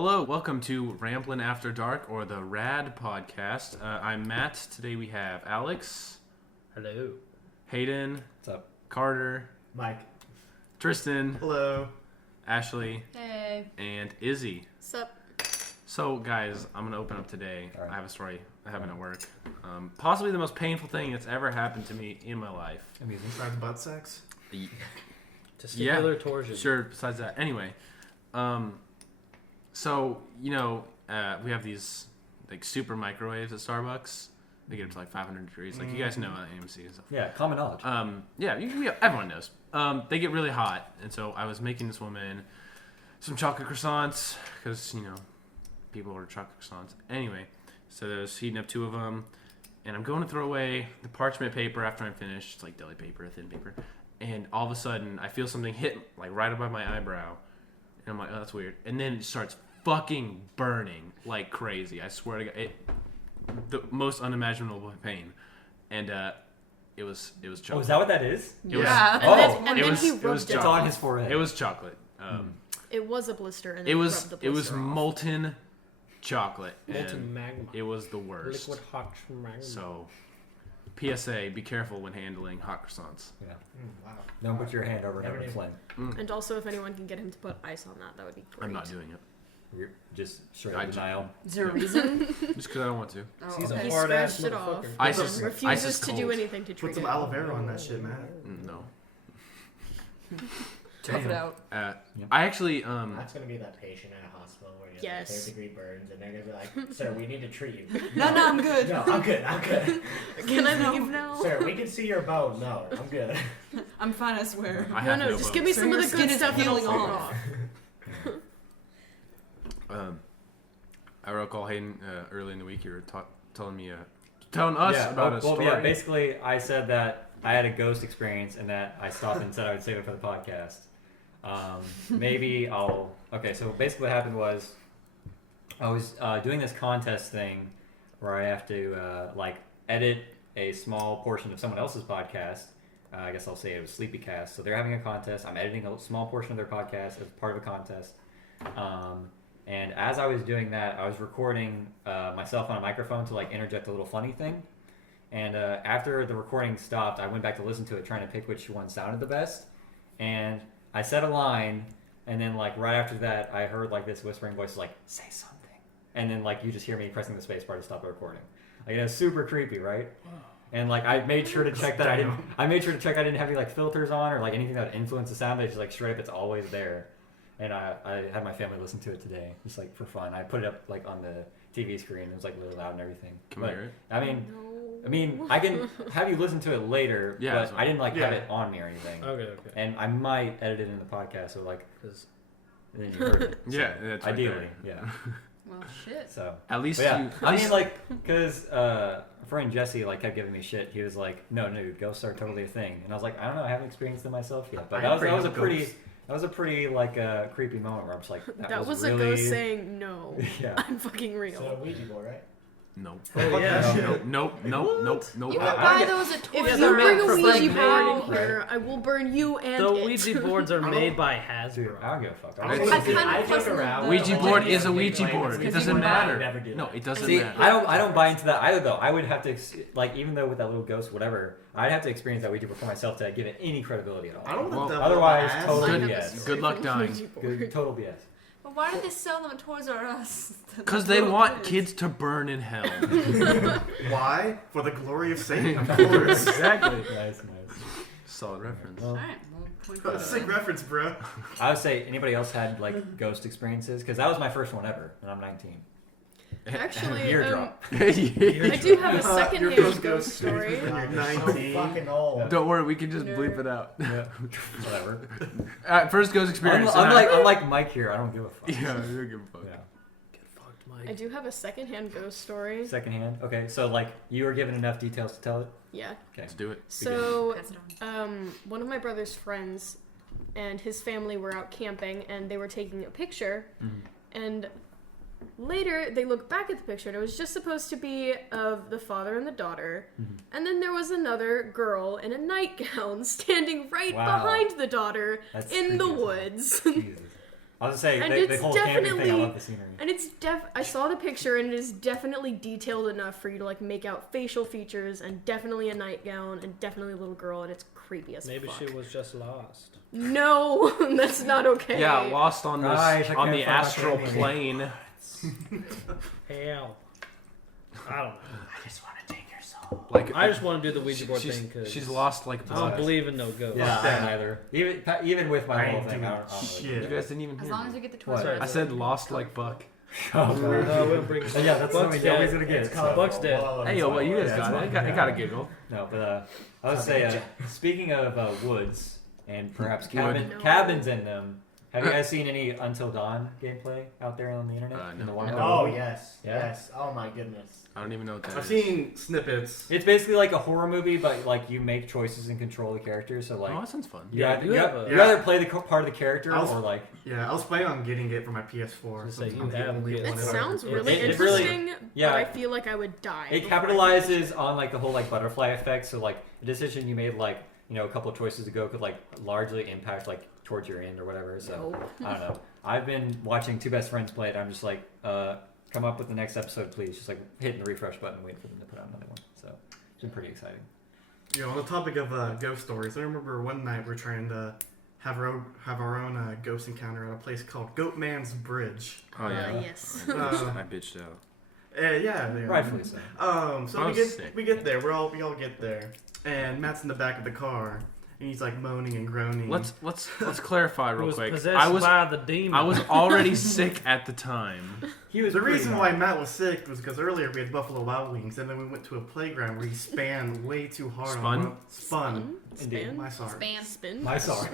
Hello, welcome to Ramblin' After Dark, or the RAD Podcast. I'm Matt. Today we have Alex. Hello. Hayden. What's up? Carter. Mike. Tristan. Hello. Ashley. Hey. And Izzy. Sup? So, guys, I'm going to open up today. All right. I have a story that happened at work. Possibly the most painful thing that's ever happened to me in my life. Amusing. Besides butt sex? Testicular torsion. Sure, besides that. Anyway, so, you know, we have these, like, super microwaves at Starbucks. They get up to, like, 500 degrees. Like, you guys know AMC and stuff. Yeah, common knowledge. Everyone knows. They get really hot. And so I was making this woman some chocolate croissants because, you know, people order chocolate croissants. Anyway, so I was heating up 2 of them. And I'm going to throw away the parchment paper after I'm finished. It's like deli paper, thin paper. And all of a sudden, I feel something hit, like, right above my eyebrow. And I'm like, oh, that's weird. And then it starts fucking burning like crazy. I swear to God. The most unimaginable pain. And it was chocolate. Oh, is that what that is? Yeah. And then he rubbed It's on his forehead. It was chocolate. It was a blister, and it then was rubbed the blister it was off. molten chocolate. Molten and magma. It was the worst. Liquid hot magma. So, PSA: be careful when handling hot croissants. Yeah. Wow. Don't put your hand over Never the knew. flame. And also, if anyone can get him to put ice on that would be great. I'm not doing it. You're just straight I up denial. Is there a reason? Just because I don't want to. He's He a hard ass scratched it off. motherfucker. Ice and is- refuses ice is to do cold. anything to treat Put some it. aloe vera on that shit, man. No. Tough it out. I actually That's gonna be that patient at a hospital where you have Yes. 3rd-degree burns, and they're gonna be like, "Sir, we need to treat you." No, I'm good. No, I'm good. I'm good. Can I leave now? Sir, we can see your bone. No, I'm good. I'm fine, I swear. I have No, no just bones. give me So some of your the skin good is stuff peeling and I'll off. I recall Hayden early in the week. You were telling us about a story. Yeah, basically, I said that I had a ghost experience and that I stopped and said I would save it for the podcast. Okay, so basically what happened was I was doing this contest thing where I have to edit a small portion of someone else's podcast. I guess I'll say it was Sleepycast. So they're having a contest. I'm editing a small portion of their podcast as part of a contest. And as I was doing that, I was recording myself on a microphone to like interject a little funny thing. And after the recording stopped, I went back to listen to it, trying to pick which one sounded the best. And I said a line, and then like right after that, I heard like this whispering voice like, "Say something," and then like you just hear me pressing the space bar to stop the recording. Like it was super creepy, right? And like I made sure to check that I didn't have any like filters on or like anything that would influence the sound. They just like straight up, it's always there. And I had my family listen to it today, just like for fun. I put it up like on the TV screen. It was like really loud and everything. Can we hear it? I mean, I can have you listen to it later, Yeah, but that's fine. I didn't like have it on me or anything. Okay. And I might edit it in the podcast, so like, Because then you heard it. So, Yeah, that's right ideally, there. yeah. Well, shit. So, At least but yeah, you. I mean, like, because a friend Jesse like kept giving me shit. He was like, "No, dude, ghosts are totally a thing," and I was like, "I don't know, I haven't experienced them myself yet." But that was a pretty like creepy moment where I'm just like, That was really... a ghost saying no. Yeah. I'm fucking real. So Ouija board, right? Nope. Oh, yeah. Nope. You I can buy get- those at Toys Yeah, R they're Us. made Bring a for Ouija Frank board in Mayo. here. I will burn you and The it. Ouija boards are made by Dude, Hasbro. I don't give a fuck. I It's- kind of joke fucking around. love Ouija that. board is a Yeah, Ouija like, board. It because doesn't people matter. never do No, that. it doesn't See, matter. I don't buy into that either though. I would have to like even though with that little ghost whatever, I'd have to experience that Ouija board for myself to give it any credibility at all. I don't Well, want that. otherwise, ass. totally I have a yes. story Good luck from dying. Ouija board. Good, total BS. But why did they sell them at Toys R Us? Because they want kids to burn in hell. Why? For the glory of Satan, of course. Exactly. Nice. Solid reference. Well, Alright, well, point for Sick reference, bro. I would say anybody else had like ghost experiences because that was my first one ever, and I'm 19. Actually, Eardrop. I do have a Your secondhand first ghost story. When you're So 19. fucking old. Don't worry, we can just bleep it out. Yeah, whatever. First ghost experience. I'm like Mike here. I don't give a fuck. Yeah, you don't give a fuck. Yeah. Get fucked, I Mike. do have a secondhand ghost story. Secondhand. Okay, so like you were given enough details to tell it. Yeah. Okay. Let's do it. So, Pass it on. one of my brother's friends and his family were out camping, and they were taking a picture. And later, they look back at the picture, and it was just supposed to be of the father and the daughter. And then there was another girl in a nightgown standing right Wow. behind the daughter That's in the creepy as hell. woods. Jesus. I was gonna say And they it's whole camping thing. I definitely- love the scenery. And it's I saw the picture and it is definitely detailed enough for you to like make out facial features and definitely a nightgown and definitely a little girl and it's creepy as Maybe fuck. she was just lost. No, that's not okay. Yeah, lost on this Gosh, I on can't the find my astral family. plane. Hell. I don't know. I just want to take your soul. Like I just want to do the Ouija board thing because she's lost like I don't blood. believe in no ghosts. Yeah, I don't either. Even with my I whole ain't thing, doing I don't know. shit. You guys didn't even As hear long me. as we get the What? Toys R Us. I said lost like Buck. Oh, We'll bring yeah, that's what Buck's we always dead. gonna get. It's So. Buck's dead. Hey, yo, what you guys Yeah, got? it's It got a giggle. No, but I would say, speaking of woods and perhaps Wood. cabins in them, have you guys seen any Until Dawn gameplay out there on the internet? No. In the wild? Oh, yes. Yeah? Yes. Oh, my goodness. I don't even know what that I've is. seen snippets. It's basically like a horror movie, but like you make choices and control the characters. So like Oh, that sounds fun. you, Yeah, either, you you, have a- you either play the part of the character I was- or like Yeah, I was planning on getting it for my PS4. Just say so you I'm the have only it. one It that I sounds can- really it really- interesting, yeah. but I feel like I would die. it before I finish capitalizes on like the whole like butterfly effect. So like a decision you made like a couple of choices ago could like largely impact like towards your end or whatever. So Nope. I don't know. I've been watching Two Best Friends play it. I'm just like, come up with the next episode, please. Just like hitting the refresh button, waiting for them to put out another one. So it's been pretty exciting. You know, on the topic of ghost stories, I remember one night we are trying to have our own ghost encounter at a place called Goatman's Bridge. Oh yeah. yes. I bitched out. Yeah. Rightfully so. So I we was get sick. we get there. We all get there, and Matt's in the back of the car, and he's like moaning and groaning. Let's clarify He real was quick. possessed I was by the demon. I was already sick at the time. He was The pretty reason mad. why Matt was sick was because earlier we had Buffalo Wild Wings, and then we went to a playground where he span way too hard. Spun? On spun. Spin? My sorry. Spam. Spin? My sorry.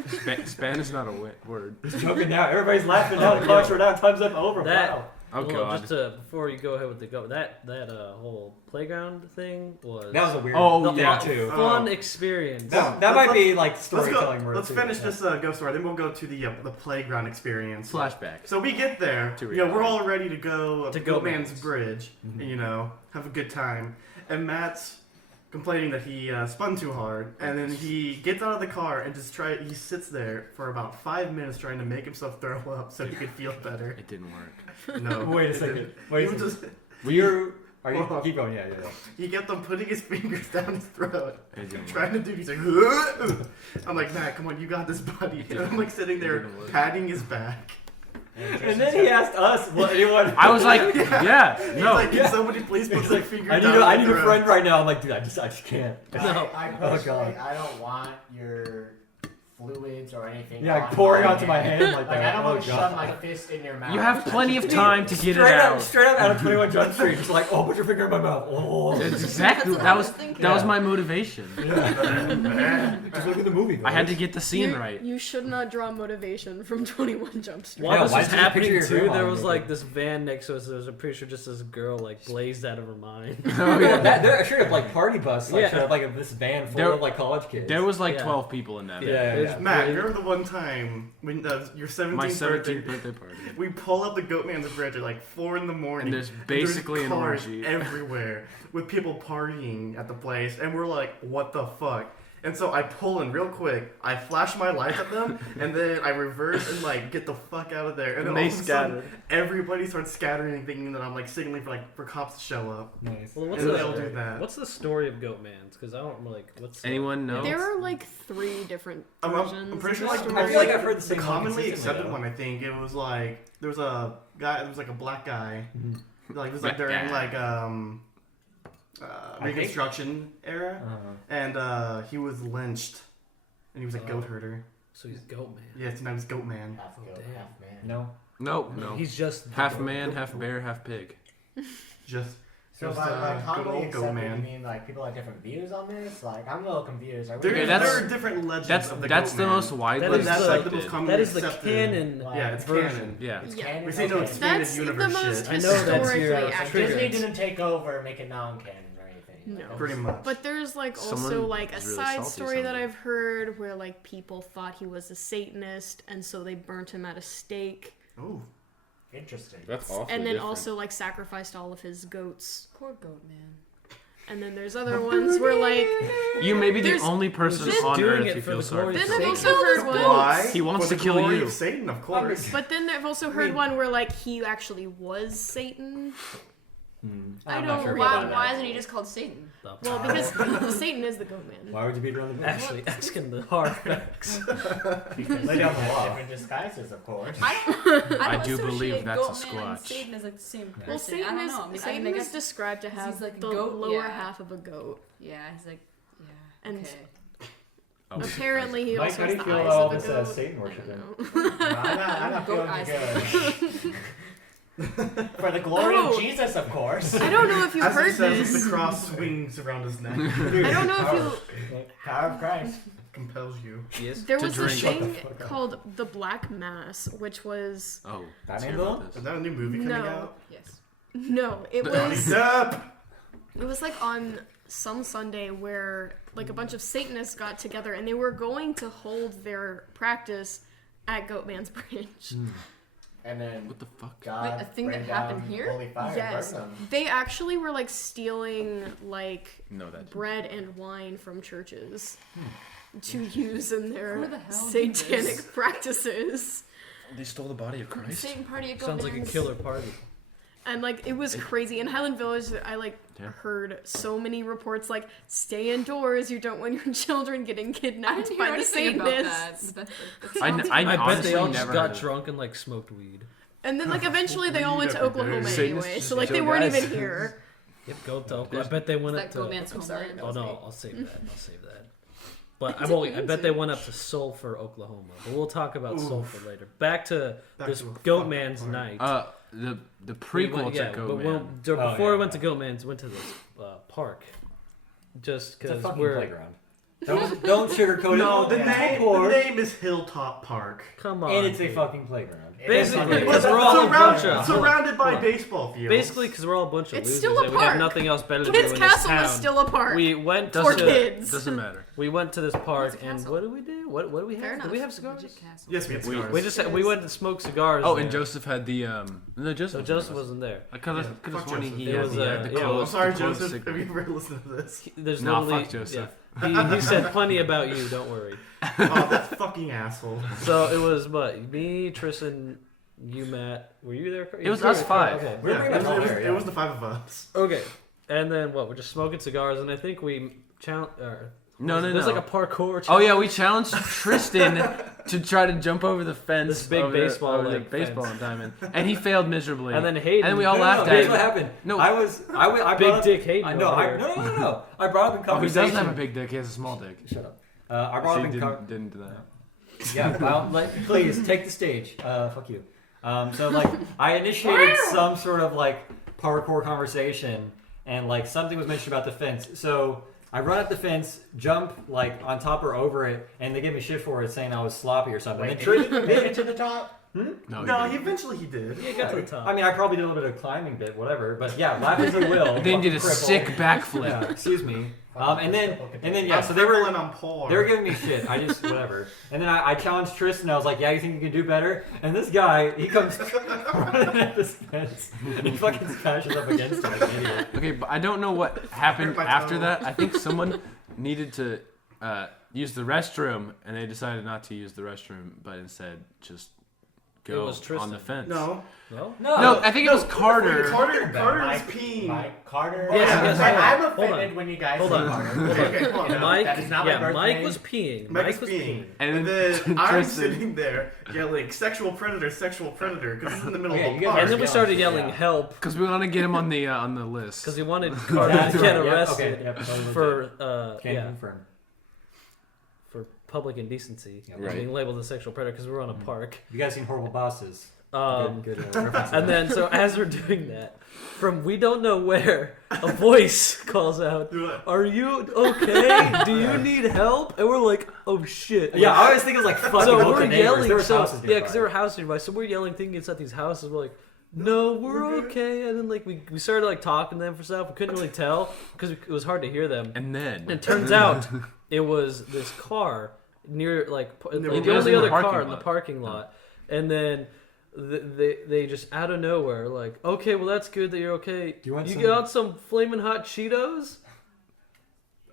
Span is not a word. Just joking now. Everybody's laughing now. The comments are now. Time's up. Over. That- Wow. Oh Well, god. just before you go ahead with the go, that whole playground thing was That was a weird. Oh, the yeah. too. fun Oh. experience. That might be like Let's storytelling. go. word Let's too. finish Yeah. this ghost story, then we'll go to the playground experience. Flashback. So we get there. To We're reality. all ready to go To to Goatman's. Goatman's Bridge, Mhm. and have a good time. And Matt's complaining that he spun too hard, and then he gets out of the car and he sits there for about 5 minutes trying to make himself throw up so he could feel better. It didn't work. No. Wait a it second. didn't. Wait He a was second. just- Are you? Whoa. Keep going. Yeah. He kept on putting his fingers down his throat, It didn't trying work. to do. He's like, I'm like, Matt, come on, you got this, buddy. And I'm like sitting there didn't work. patting his back. And then he asked us, "Will anyone?" I was like, yeah, He's no. like, can somebody please put their finger I down need my a throat?" friend right now. I'm like, dude, I just can't. No. I Oh, personally, God. I don't want your fluids or anything. Yeah, on like pouring my onto my hand like Like, that. I don't Oh, want to God. shove my fist in your mouth. You have plenty of time to get it Straight out. up out of 21 Jump Street, just like, oh, put your finger in my mouth. Oh, That's exactly That's what I was that thinking. was my motivation. just look at the movie. I had to get the scene right. You should not draw motivation from 21 Jump Street. While Yeah, this why was did you picture happening your too, grandma there was naked? like this van next to us. There was, I'm pretty sure, just this girl like blazed out of her mind. Oh, yeah. They're straight up like party bus, like Yeah. straight up like this van full There- of like college kids. There was like Yeah. 12 people in that. Yeah, van. yeah, It's yeah. Matt, really- remember the one time when your 17th, My birthday, 17th birthday party. we pull up the Goatman's Bridge at like 4 in the morning. And there's basically an cars orgy. everywhere with people partying at the place, and we're like, what the fuck? And so I pull in real quick, I flash my lights at them, and then I reverse and like get the fuck out of there. And then And they all of a sudden, scattered. everybody starts scattering, thinking that I'm like signaling for cops to show up. Nice. Well, what's And the, they'll do that. what's the story of Goatman's? Because I don't like what's Anyone know? There are like 3 different I'm versions. pretty sure of like the I story. feel like I've heard the the same one commonly consistently, accepted though. one. I think it was like there was a guy. It was like a black guy. Mhm. Like it was like Black during guy. like I think- Reconstruction era, and he was lynched, and he was a Oh. goat herder. So he's Goatman. Yeah, his name was Goatman. Half goat, Damn. half man. No. No. He's just the Half goat. man, half bear, half pig. Just So Just, by good commonly old accepted, Goatman. you mean like people have different views on this? Like, I'm a little confused. Are we there, Okay, really- that's- there are different legends That's of the that's the Goatman. most widely That is that's the- like the most accepted. commonly That is the accepted. canon Like, Yeah, it's version. canon. Yeah. It's Yeah. canon? We say no Okay. expanded That's the universe most shit. I know that's your historically trigger. Disney accurate. didn't take over and make it non-canon or anything. No. Like, Pretty much. But there's like also Someone like a is really side salty story that somewhere. I've heard where like people thought he was a Satanist and so they burnt him at a stake Oh, Interesting. That's awful. and then also like sacrificed all of his goats. Poor goat man. And then there's other ones where like You may be the There's- only person just on doing earth it you for feel the sorry glory for. of then I've Satan. also heard one. Why? He wants For to the kill glory you. of Satan, of course. But then I've also heard one where like he actually was Satan. I'm I not don't sure Why, about why that. isn't he just called Satan? Well, because Satan is the goat man. Why would you beat around the bush? Actually asking the hard facts. Because Lay down the they have law. different disguises, of course. I do believe associate that's a Goatman and squatch. Satan is like the same person. Well, Satan I don't is know. I mean, Satan I is guess, described to have he's like a the goat, lower yeah. half of a goat. yeah, he's like, yeah. And Okay. Oh, apparently he Mike, also how has do the you feel eyes about all of a this goat. Satan I worshiping? don't know. I'm not Goat feeling eyes. good. For the glory Oh. of Jesus, of course. I don't know if you've As he heard says, as this. the cross swings around his neck. I don't know if you. Power of Christ. Compels you. Yes. There To was drink. this Shut the thing fuck up. called the Black Mass, which was Oh, Batman let's hear villain? about Is this. that a new movie coming No. out? Yes. no, it Johnny was Depp! it was like on some Sunday where like a bunch of Satanists got together and they were going to hold their practice at Goatman's Bridge. And then What the fuck? God Wait, a thing rained that happened down here? Holy fire Yes, and burned them. they actually were like stealing like No, that. bread and wine from churches to use in their Who the hell did satanic this? practices. They stole the body of Christ. Satan party at Sounds like a Goatman's. killer party. And like it was crazy in Highland Village. I like Yeah. heard so many reports like stay indoors. You don't want your children getting I kidnapped didn't by hear the anything about that. Satanists. That I sounds- I I bet honestly they all never just heard got of it. drunk and like smoked weed. And then like eventually they all went to Oklahoma Satanists anyway. just So like kill they weren't guys. even here. Yep, go to Oklahoma. I bet they went Is up that to. Goatman's I'm sorry. homeland? Oh That was no, I'll save that. I'll save that. But What's I it won't. I mean bet to? they went up to Sulphur, Oklahoma. But we'll talk about Oof. Sulphur later. Back to Back this to a Goatman's fucking night. The We prequel went- to but Goatman. before Oh, we yeah, went to yeah. Goatman's, went to this park. Just It's a because fucking we're playground. Don't sugarcoat No, it. the It's name, poor, the name is Hilltop Park. come on. and it's a fucking playground. Basically, It's because we're all a bunch of surrounded by hold on. baseball fields. basically because we're all a bunch of It's losers still a and we have park. nothing else better to Kids do in this Castle town. is still a park. We went For to kids. Doesn't matter. we went to this park It's a and castle. what do we do? What do we have? Fair Do enough. we have cigars? Legit castle. Yes, we had cigars. We just we went to smoke cigars. Oh, there. and Joseph had the no Joseph. So Joseph wasn't there. I could have Yeah, fuck sworn Joseph. he It had was, the, yeah, the it I'm closed, sorry, the closed Joseph. Have you cigarette. ever listened to this? There's Nah, literally fuck Joseph. Yeah, he said plenty about you. Don't worry. Oh, that fucking asshole. So it was what me, Tristan, you, Matt. Were you there? It was us five. Okay. We're Yeah, pretty it, much all was, there, it yeah. was the five of us. Okay. And then what? We're just smoking cigars, and I think we No, There's like a parkour. Oh challenge. yeah, we challenged Tristan to try to jump over the fence. This big over baseball, over the like, baseball fence. diamond, and he failed miserably. And then Hayden. And we all laughed Here's at what him. happened. No. I brought Big up, dick Hayden. I know. over No, here. no. I brought up in Oh, he conversation. doesn't have a big dick. He has a small dick. Shut up. I brought up He in didn't do that. Yeah, well, please take the stage. Fuck you. So like, I initiated some sort of like parkour conversation, and like something was mentioned about the fence. So I run up the fence, jump like on top or over it, and they give me shit for it, saying I was sloppy or something. Wait, And did you make it to the top? No, No, he eventually he did. Yeah, got to the top. I mean, I probably did a little bit of climbing bit, whatever. But yeah, laugh as I will. didn't. Then did a fucking cripple. sick backflip. Yeah, excuse me. And then yeah, so I'm they were crippling, I'm poor. They were giving me shit. I just whatever. And then I challenged Tristan. I was like, "Yeah, you think you can do better?" And this guy, he comes running at this fence. He fucking smashes up against it like an idiot. Okay, but I don't know what happened my after toe. that. I think someone needed to use the restroom, and they decided not to use the restroom, but instead just It go was Tristan. on the fence. No. No. No, I think it was Carter. Carter is Mike, peeing. Mike Carter. Yes, yes, Like, hold on, I'm hold offended on. when you guys Hold say on. Carter. Okay, hold on. You know, Mike. that is not my Yeah, birth Mike name. was peeing. Mike was peeing. And And then I'm Tristan- sitting there yelling, sexual predator, because it's in the middle Yeah, of you a guys- park. And then we started Yeah. yelling "Help" because we want to get him on the list. because he wanted Carter to get Yeah, arrested okay, yep, totally legit. for Can yeah confirm. for public indecency Yeah, and right. being labeled a sexual predator because we were on a park. You guys seen Horrible Bosses? Good reference. And then, so as we're doing that, from we don't know where, a voice calls out, Do it. "Are you okay? Do you need help?" And we're like, "Oh shit!" Yeah, I always think it's like fucking So local we're neighbors. yelling. There were So houses yeah, nearby. because there were houses nearby. So we're yelling, thinking it's at these houses. We're like, "No, we're okay." And then like we started like talking to them for stuff. We couldn't really tell because it was hard to hear them. And then And it turns out it was this car near like They the were only in the other parking car in the lot. parking lot, and then they just out of nowhere like, "Okay, well that's good that you're okay. Do you want some- got some flaming hot Cheetos?"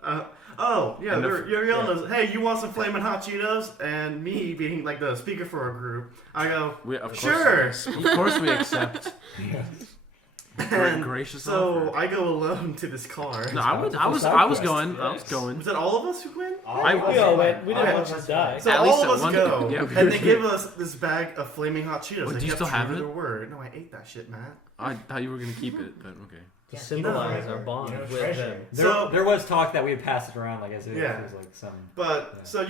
Oh, yeah, And you're yelling those, hey, you want some flaming hot Cheetos? And me being like the speaker for our group, I go, sure. Of course we accept. And Gracious so offer. I go alone to this car. No, I was going. I was going. Was it all of us who went? We all went. We didn't Okay. want you to die. So At least all at of us one- go, yeah, and they give us this bag of flaming hot Cheetos. Wait, They do you kept still have true to it? their word. No, I ate that shit, Matt. I thought you were gonna keep it, but okay. To symbolize our bond with them. There was talk that we would pass it around, like as if Yeah. it was like some. But Yeah. so Not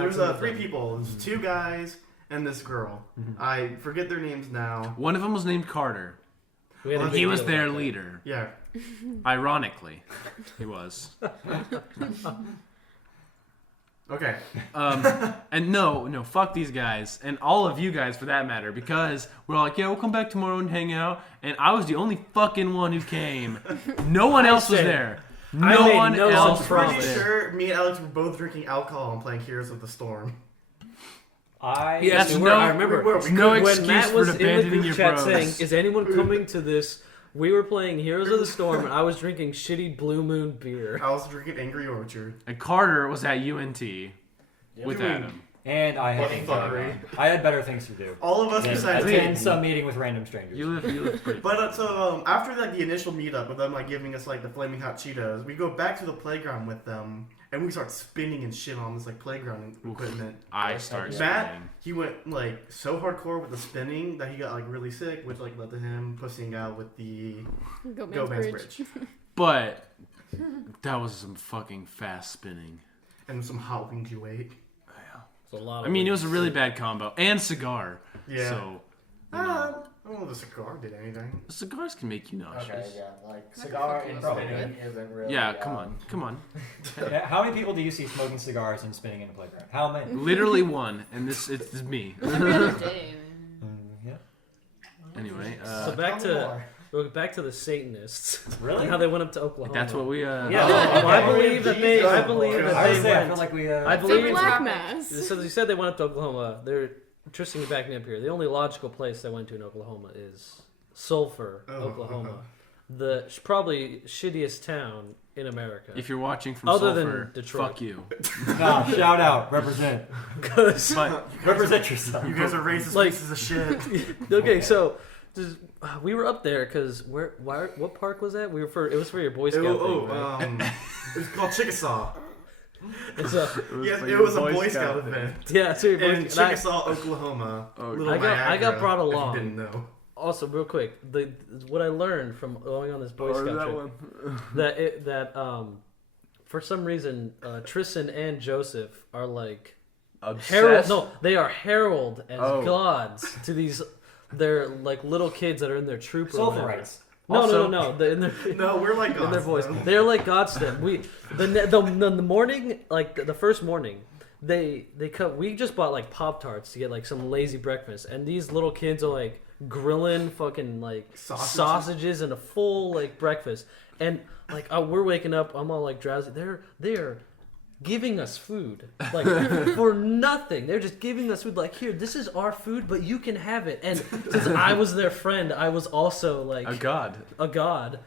there's some of 3 them. people. There's 2 guys and this girl. I forget their names now. One of them was named Carter. We had a Well, big He was deal their about that. leader. Yeah. Ironically, he was. Okay. And no, fuck these guys, and all of you guys for that matter, because we're like, yeah, we'll come back tomorrow and hang out, and I was the only fucking one who came. No one else was said- there. I No made one no else such was Pretty promise. there. sure me and Alex were both drinking alcohol and playing Heroes of the Storm. Yes, That's we were. no- I remember. we were. No when excuse Matt for was in the abandoning group your chat bros. saying, "Is anyone coming to this?" We were playing Heroes of the Storm, and I was drinking shitty Blue Moon beer. I was drinking Angry Orchard. And Carter was at UNT with Doing Adam. And I had What things fuckery. going on. I had better things to do All of us than besides attend me. some meeting with random strangers. You live pretty. But after like the initial meetup with them like giving us like the flaming hot Cheetos, we go back to the playground with them and we start spinning and shit on this like playground equipment. I started Matt, spinning. he went like so hardcore with the spinning that he got like really sick, which like led to him pussing out with the Go Go Man's Man's Bridge. Bridge But that was some fucking fast spinning. and some hot wings you ate. It's a lot. I mean, it was a really bad combo and cigar. Yeah. So I don't know if the cigar did anything. cigars can make you nauseous. Okay, yeah, like cigar and Probably spinning isn't really. Yeah, come on. Yeah, how many people do you see smoking cigars and spinning in a playground? How many? Literally one, and it's me. Every other day, man. Yeah. Anyway, So back to the Satanists. Really? And how they went up to Oklahoma. that's what we. Yeah, Oh, I okay. believe that they. I believe that I would they say I went. feel like we. I It's a believe. black mass. So you said they went up to Oklahoma. They're Tristan, you back me up here. The only logical place they went to in Oklahoma is Sulphur, Oklahoma, the probably shittiest town in America. If you're watching from Other than Sulphur, Detroit. fuck you. No, shout out, represent, Because represent yourself. You guys are racist Like- pieces of shit. okay, so we were up there because what park was that? It was for your Boy Scout thing, right? It was called Chickasaw. It's a, Yes, it was a Boy Scout event. yeah, so your Boy In Scout. Chickasaw, Oklahoma. Oh, Little I got Niagara, brought if you along. didn't know. Also, real quick, what I learned from going on this Boy Scout trip that for some reason Tristan and Joseph are like Obsessed? they are heralded as Oh. gods to these. They're like little kids that are in their troop. or whatever. Sulfurites. No. In their, No, we're like in their gods, voice. though. They're like gods to them. The morning, like the first morning, they cut. We just bought like Pop-Tarts to get like some lazy breakfast, and these little kids are like grilling fucking like sausages and a full like breakfast, and like we're waking up. I'm all like drowsy. They're giving us food like for nothing. They're just giving us food like, here, this is our food, but you can have it. And since I was their friend, I was also like A god.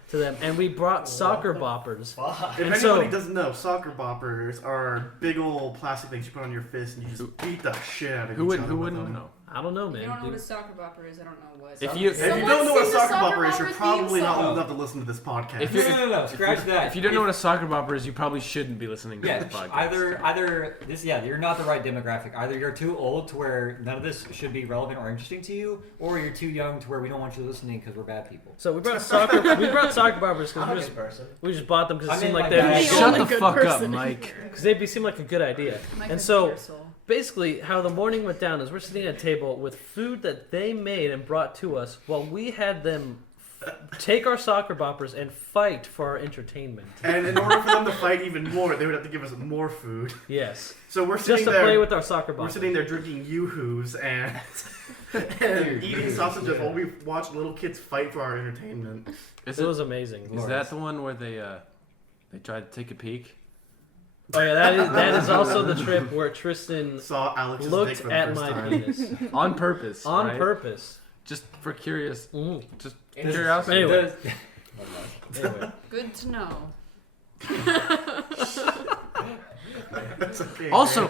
to them, and we brought soccer boppers. If And anybody so- doesn't know, soccer boppers are big old plastic things you put on your fist and you just beat the shit out of Who each other with wouldn't them. know? I don't know, If man. you don't know what a Dude. soccer bopper is, I don't know what. If you- If you Someone don't know what a sing the soccer soccer bopper is, you're bopper probably theme not song. old enough to listen to this podcast. If you're- No, scratch that. If you don't know what a soccer bopper is, you probably shouldn't be listening to Yeah, this podcast. either this, yeah, you're not the right demographic. Either you're too old to where none of this should be relevant or interesting to you, or you're too young to where we don't want you listening because we're bad people. So we brought soccer boppers I'm a because good person. we just bought them because it I seemed mean, like like they that. Shut only the good fuck up, person. Mike. because they seemed like a good idea. Mike And is so pure soul. basically, how the morning went down is we're sitting at a table with food that they made and brought to us, while we had them take our soccer boppers and fight for our entertainment. And in order for them to fight even more, they would have to give us more food. Yes, So we're just sitting to there. play with our soccer We're boppers. sitting there drinking yoo-hoos and eating sausages while we watch little kids fight for our entertainment. Is It was amazing. Is that the one where they tried to take a peek? Oh yeah, that is also the trip where Tristan Saw Alex's dick looked for the at first my time. penis On purpose. on right? purpose. Just for curious. Mm. Just curiosity. Anyway. Anyway, Good to know. That's okay. Also,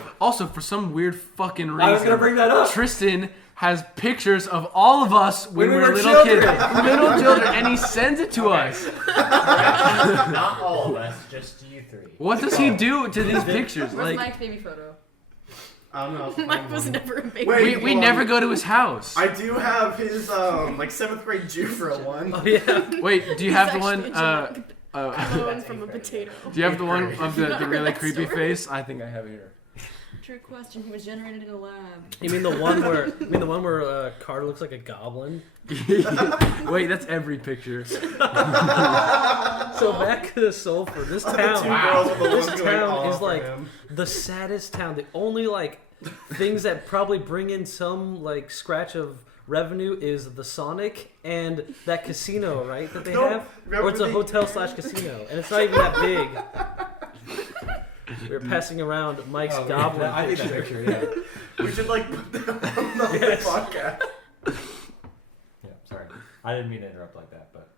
for some weird fucking reason, I was gonna bring that up. Tristan has pictures of all of us when we we were were little children. kids, little children, and he sends it to us. Not all of us, just you three. What does he do to these pictures? Where's Like, Mike's baby photo? I don't know. I'll find Mike was one. never a baby. Wait, we hold on. never go to his house. I do have his like 7th grade Jufra one. Oh yeah. Wait, do you He's have the actually one? a genetic clone That's from a incredible. potato. Do you have the one of the Not really that creepy story. face? I think I have it here. Trick question. He was generated in a lab. You mean the one where Carter looks like a goblin? Wait, that's every picture. So back to the Sulphur. This The town. two girls with the This one going town all is for like him. the saddest town. The only like things that probably bring in some like scratch of revenue is the Sonic and that casino, right? That they No, have, remember or it's a the- hotel/casino, and it's not even that big. We were passing around Mike's Oh, goblin. I need that picture. picture. Yeah. We should like put that on the Yes. podcast. Yeah. Sorry. I didn't mean to interrupt like that, but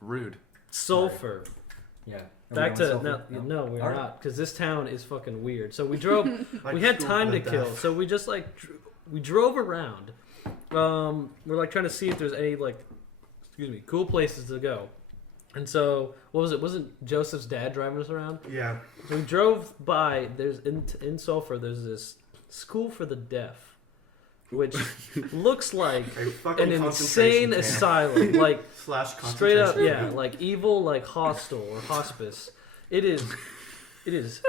Rude. Sulphur. yeah. Are we Back going to Sulphur? no, we're Alright. not, because this town is fucking weird. So we drove. Like We had School time for to the kill, Deaf. so we just like we drove around. We're like trying to see if there's any like, cool places to go. And so what was it? Wasn't Joseph's dad driving us around? Yeah. So we drove by. There's in Sulphur. There's this school for the deaf, which looks like A fucking an concentration insane camp. asylum, like / concentration straight up, camp. yeah, like evil, like hostel or hospice. It is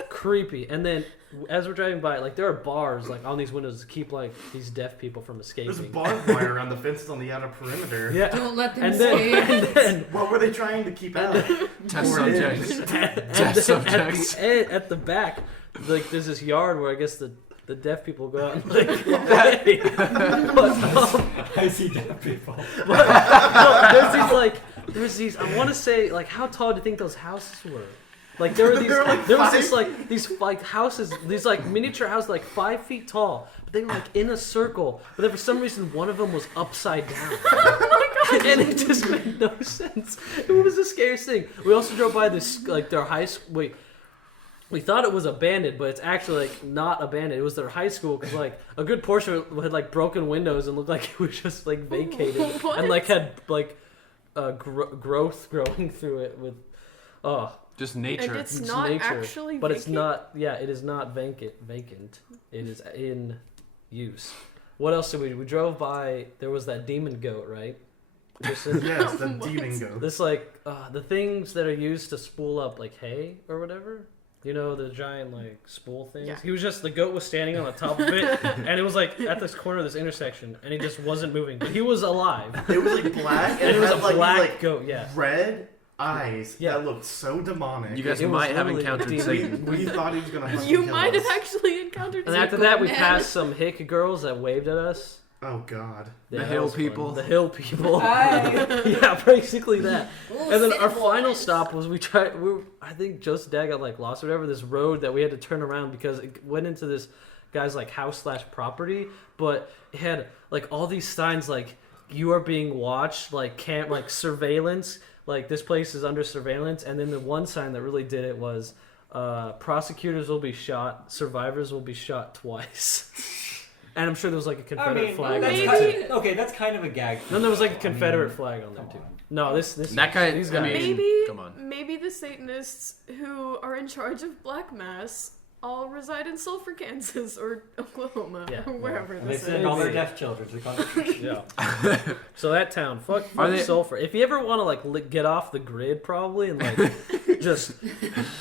creepy. And then as we're driving by, like there are bars like on these windows to keep like these deaf people from There's escaping. barbed wire around the fences on the outer perimeter. Yeah. Don't let them And escape. then What were they trying to keep out? Test Or in. subjects. at Test the, subjects. at the back, like there's this yard where I guess the deaf people go out and like play. I see dead people. No, there's these I want to say like how tall do you think those houses were? Like there were these They were, like, there was 5 this like these like houses, these like miniature houses like 5 feet tall, but they were like in a circle. But then for some reason one of them was upside down. And it just made no sense. It was the scariest thing. We also drove by this like their high school. We thought it was abandoned, but it's actually like not abandoned. It was their high school because like a good portion of it had like broken windows and looked like it was just like vacated What? and like had like growth growing through it with Just And nature. it's It's not nature, actually but it's vacant? not. Yeah, it is not vacant. It is in use. What else did we drove by? There was that demon goat, right? Tristan? Yes, the What? demon goat. This like the things that are used to spool up like hay or whatever. You know, the giant like spool things. Yeah. He was just the goat was standing on the top of it, and it was like at this corner of this intersection, and he just wasn't moving, but he was alive. It was like black And and it was had a like, black these, like goat. Yeah. red eyes Yeah. that looked so demonic. You guys It was might have literally encountered a demon. Satan. we thought he was gonna fucking You kill might have us. actually encountered And some after that, we man. passed some hick girls that waved at us. Oh god. The that hill was fun. people. The hill people. Hi. Yeah, basically that. Ooh, And then our Cinnabons. final stop was I think Joe's dad got like lost or whatever, this road that we had to turn around because it went into this guy's like house/property, but it had like all these signs like you are being watched, like surveillance, like this place is under surveillance, and then the one sign that really did it was prosecutors will be shot, survivors will be shot twice. And I'm sure there was like a Confederate flag on that's maybe- there too. kind of, okay, that's kind of a gag. No, there was like a I Confederate mean, flag on there come too. on. No, this That guy- these I guys. mean- Maybe, Come on. maybe the Satanists who are in charge of Black Mass all reside in Sulphur, Kansas, or Oklahoma, Yeah. or wherever And they this send is. all their Maybe. deaf children to the concentration. Yeah. So that town, fuck Are they- Sulphur. If you ever want to like get off the grid, probably and like just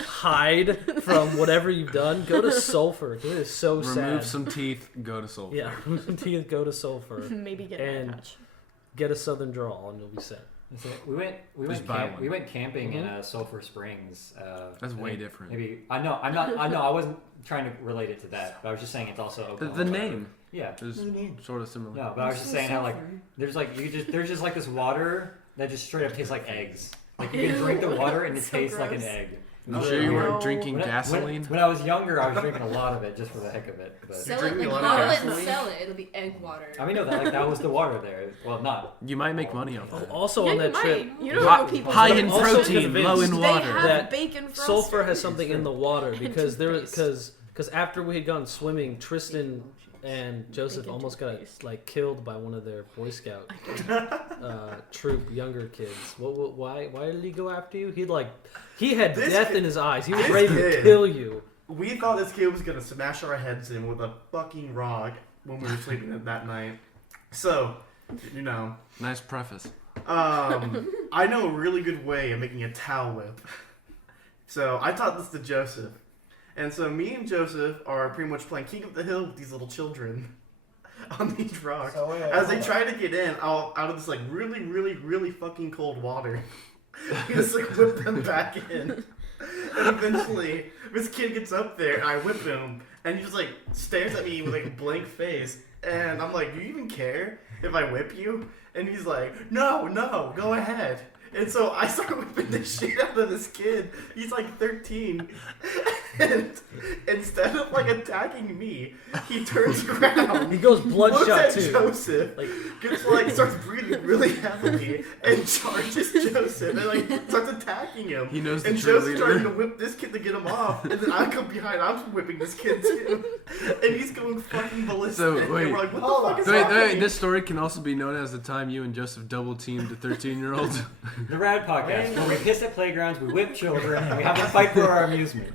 hide from whatever you've done, go to Sulphur. It is so Remove sad. some teeth, go to Sulphur. Yeah, remove some teeth, go to Sulphur. Maybe get an And- eye patch. Get a southern drawl, and you'll be set. So we Just buy one. went camping in Mhm. Sulphur Springs. That's I way think different. Maybe I know I wasn't trying to relate it to that, but I was just saying it's also The Oklahoma. name Yeah. is sort of similar. No, but I was just saying how like there's like there's just like this water that just straight up tastes like eggs. Like you can drink the water and it So tastes like an gross. egg. You sure you No. weren't drinking gasoline? When I was younger, I was drinking a lot of it just for the heck of it. But Sell it, drinking like, a lot of bottle it and gasoline? sell it. It'll be egg water. I mean, no, that was the water there. Well, not. You might make money off that. Also Yeah, on you that trip, might. You don't High- know people. high who in also protein, convinced low in They water. have That bacon frosting. sulfur has something in the water because there toothpaste. because after we had gone swimming, Tristan and Joseph Bacon almost got toothpaste. like killed by one of their Boy Scout troop younger kids. Why did he go after you? He had This death kid- in his eyes. He was this ready to kid- kill you. We thought this kid was gonna smash our heads in with a fucking rock when we were sleeping that night. So, you know, Nice preface. I know a really good way of making a towel whip. So I taught this to Joseph. And so me and Joseph are pretty much playing King of the Hill with these little children on these rocks. So wait, As they hold try to get in out of this like really, really, really fucking cold water. We just like whip them back in. And eventually this kid gets up there and I whip him and he just like stares at me with like a blank face. And I'm like, do you even care if I whip you? And he's like, no, go ahead. And so I start whipping the shit out of this kid. He's like 13. And instead of like attacking me, he turns around. He goes looks bloodshot at too. Joseph, starts breathing really heavily, and charges Joseph, and like starts attacking him. He knows the And true Joseph's trying to leader. whip this kid to get him off, and then I come behind, I'm whipping this kid too, and he's going fucking ballistic. So, and wait. we're like, what Hold the on. fuck is Wait, happening? this story can also be known as the time you and Joseph double teamed a 13-year-old. The RAD Podcast, where we piss at playgrounds, we whip children, and we have them fight for our amusement.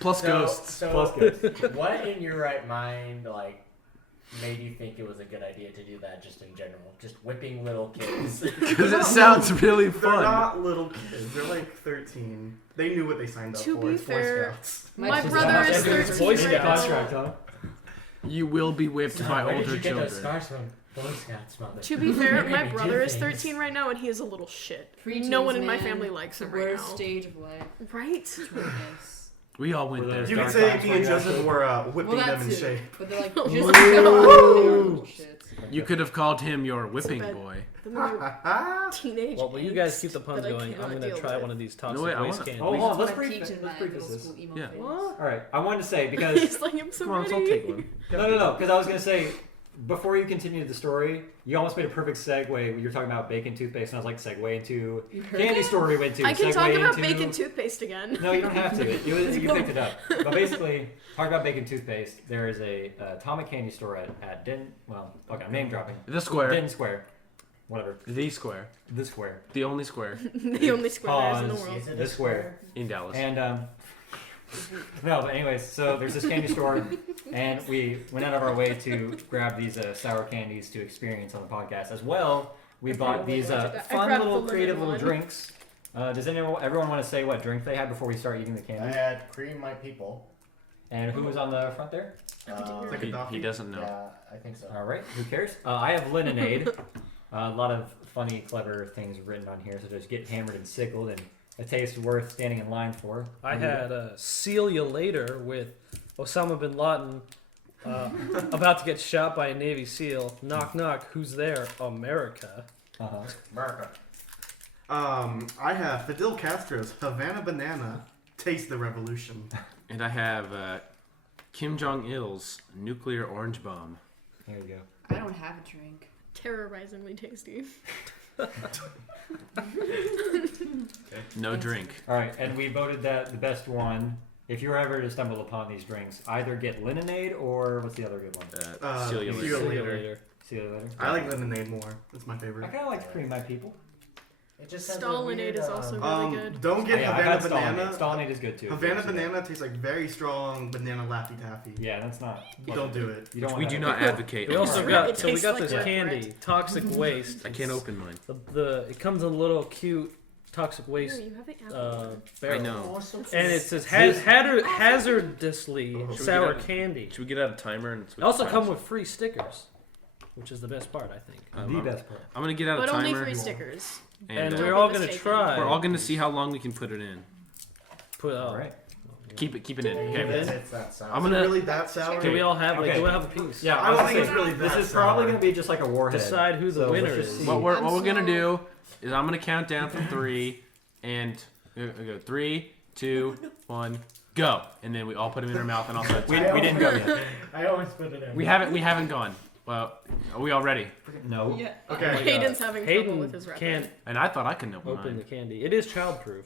Plus ghosts. So, Plus ghosts. what in your right mind, like, made you think it was a good idea to do that just in general? Just whipping little kids? Because it sounds really They're fun. not little kids. They're like 13. They knew what they signed up To for. be It's Boy fair, Scouts. My Boy brother is Scouts. 13 Boy right now. Contract, huh? You will be whipped by Where did older you get those children. scars from? Boy Scouts, mother. To be fair, my Maybe brother do is things. 13 right now, and he is a little shit. Preteens, No one in my man. family likes the him right worst now. stage of life. Right? It's what it is. We all went Were there. those You could dark say times me for and you Joseph guys? were whipping Well, them that in too. shape. But they're like, Oh, just my little shit. You could have called him your whipping bad- boy. The more teenage Well, you guys angst keep the puns that I going. I'm cannot gonna deal try with. one of these toxic No, wait, I waste wanna- cans. Oh, hold on, let's That's what I brief teach in let's my brief middle this. school emo Yeah. phase. All right, I wanted to say because He's like, I'm so Come on, ready. I'll take one. no, because I was gonna say before you continued the story, you almost made a perfect segue. When you're talking about bacon toothpaste, and I was like, segue into You heard candy that? store we went to. I can segue talk about into... bacon toothpaste again. No, you don't have to. You picked it up. But basically, talking about bacon toothpaste, there is a Atomic candy store at Denton. Well, okay, I'm name dropping. The square. Denton Square, whatever. The square. The square. The only square The only square there is in the Pause. world. Is it The a square. in Dallas. And no, but anyways, so there's this candy store, and we went out of our way to grab these sour candies to experience on the podcast as well. We bought these I fun grabbed little the creative lemon little one. drinks. Does everyone want to say what drink they had before we start eating the I candy? had cream my people. And who was on the front there? Like a He Duffy. doesn't know. Yeah, I think so. All right, who cares? I have lemonade. A lot of funny, clever things written on here, such as get hammered and sickled and a taste worth standing in line for. I had "See You Later" with Osama bin Laden about to get shot by a Navy SEAL. Knock knock, who's there? America. Uh-huh. America. I have Fidel Castro's Havana Banana. Taste the revolution. And I have Kim Jong-il's nuclear orange bomb. There you go. I don't have a drink. Terrorizingly tasty. No drink. All right, and we voted that the best one. If you were ever to stumble upon these drinks, either get lemonade or what's the other good one? See you See later. you See you later. later. See you later. I like lemonade more. That's my I favorite. kind of like cream my people. It just has a Stalinade weird, is also really good. Don't get I've Havana had Banana. Stalinade is good too. Havana Banana tastes like very strong banana Laffy Taffy. Yeah, that's not. Don't do it. You don't We wanna do have not advocate. We also It got so we tastes got like this regret. candy, toxic waste. I can't open mine. It comes in a little cute toxic Here, waste you have the apple. barrel. I know. And it says hazardously Should we sour get a- candy. Should we get out a timer and switch They also sides? come with free stickers, which is the best part, I think. The best part. I'm gonna get out a But only timer. free stickers. And And we're Don't all be gonna mistaken. try. we're all gonna see how long we can put it in. put All right. Keep it in. It's, Okay. it's that sour. I'm Is it gonna really that sour? Can we all have Okay. do we have a piece? Yeah, I don't was think gonna it's say, really This that is probably sour. going to be just like a warhead. Decide who the So let's winner just is. see. what we're I'm gonna sorry. do is I'm gonna count down from 3, and We go 3, 2, 1, go. And then we all put them in our mouth and all that. We didn't go yet. I always put it in. We haven't gone. Well, are we all ready? No. Yeah. Okay. Hayden's having trouble Hayden with his record. can't And I thought I couldn't open open the mine. candy. It is childproof.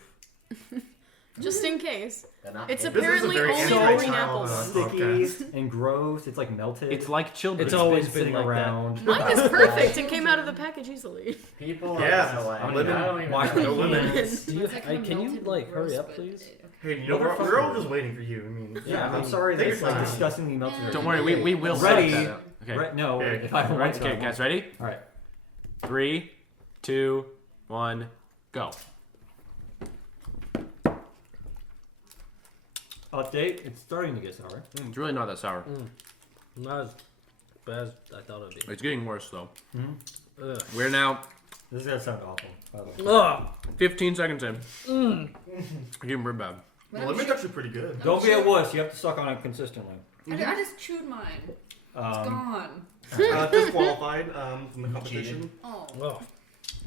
Just in case. Then I- It's This is a apparently very only the anti-child, green apple one. podcast. And gross. It's like melted. It's like children. It's always been been sitting like around. Mine is perfect and came out of the package easily. People Yeah, are so like, I'm I living- don't even watch know. No limit. Do you, It's like can you melted like hurry gross, up, but please? okay. Hey, you know, we're all just waiting for you. I mean, Yeah, I I'm mean, sorry that take it's your like time. disgustingly melted. Don't worry, we will Ready. set that up. Okay. No, Okay. if I don't Right, want to. okay, guys, ready? All right. 3, 2, 1, go. Update. It's starting to get sour. It's really not that sour. Not as bad as I thought it would be. It's getting worse though. Ugh. We're now This is gonna sound awful. By the way. Ugh. 15 seconds in. It's getting real bad. Well, lemon's actually pretty good. Don't be a wuss. You have to suck on it consistently. I just chewed mine. It's gone. Disqualified from the competition. Oh.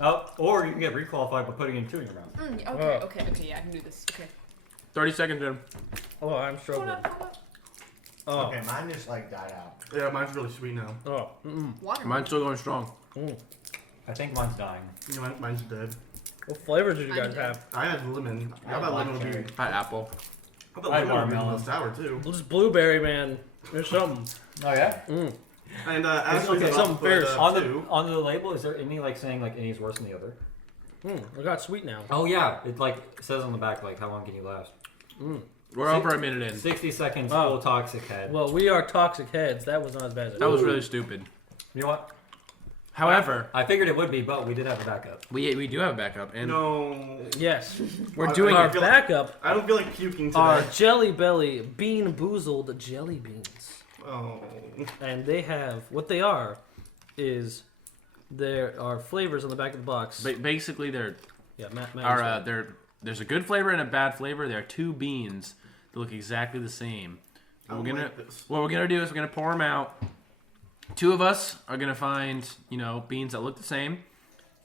Ugh. Or you can get requalified by putting in 2 in your mouth. Okay. Yeah, I can do this. Okay. 30 seconds in. Oh, I'm struggling. Oh. Okay, mine just like died out. Yeah, mine's really sweet now. Oh. Water. Mine's still going strong. I think mine's dying. You know, mine's dead. What flavors did you guys I'm have? I had lemon. How about lemon would be? Blackberry. Hi, Apple. How about I had lemon would be a watermelon. little sour too? Well, just blueberry, man. There's something. Oh yeah. And Ashley's okay, about something to put, fierce. On the label, is there any like saying like any is worse than the other? I got sweet now. Oh yeah. It like says on the back like how long can you last? We're over a minute in. 60 seconds. Oh. Full toxic head. Well, we are toxic heads. That was not as bad as I That was thought. really stupid. You know what? However, I figured it would be, but we did have a backup. we do have a backup, and No. Yes. we're I- doing I Our feel like- backup I don't feel like puking today. are Jelly Belly Bean Boozled jelly beans. Oh. And they have, what they are is there are flavors on the back of the box. basically Yeah, Matt. there's a good flavor and a bad flavor. There are 2 beans that look exactly the same. I What don't we're gonna like this. what we're gonna do is we're gonna pour them out. 2 of us are gonna find beans that look the same,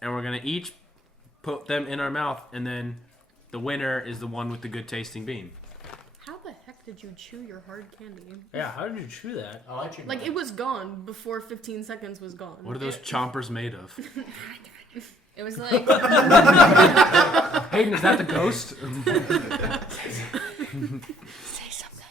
and we're gonna each put them in our mouth, and then the winner is the one with the good tasting bean. How the heck did you chew your hard candy? Yeah, how did you chew that? I'll let you know. Like, it was gone before 15 seconds was gone. What are those chompers made of? It was like Hayden, is that the ghost? say something.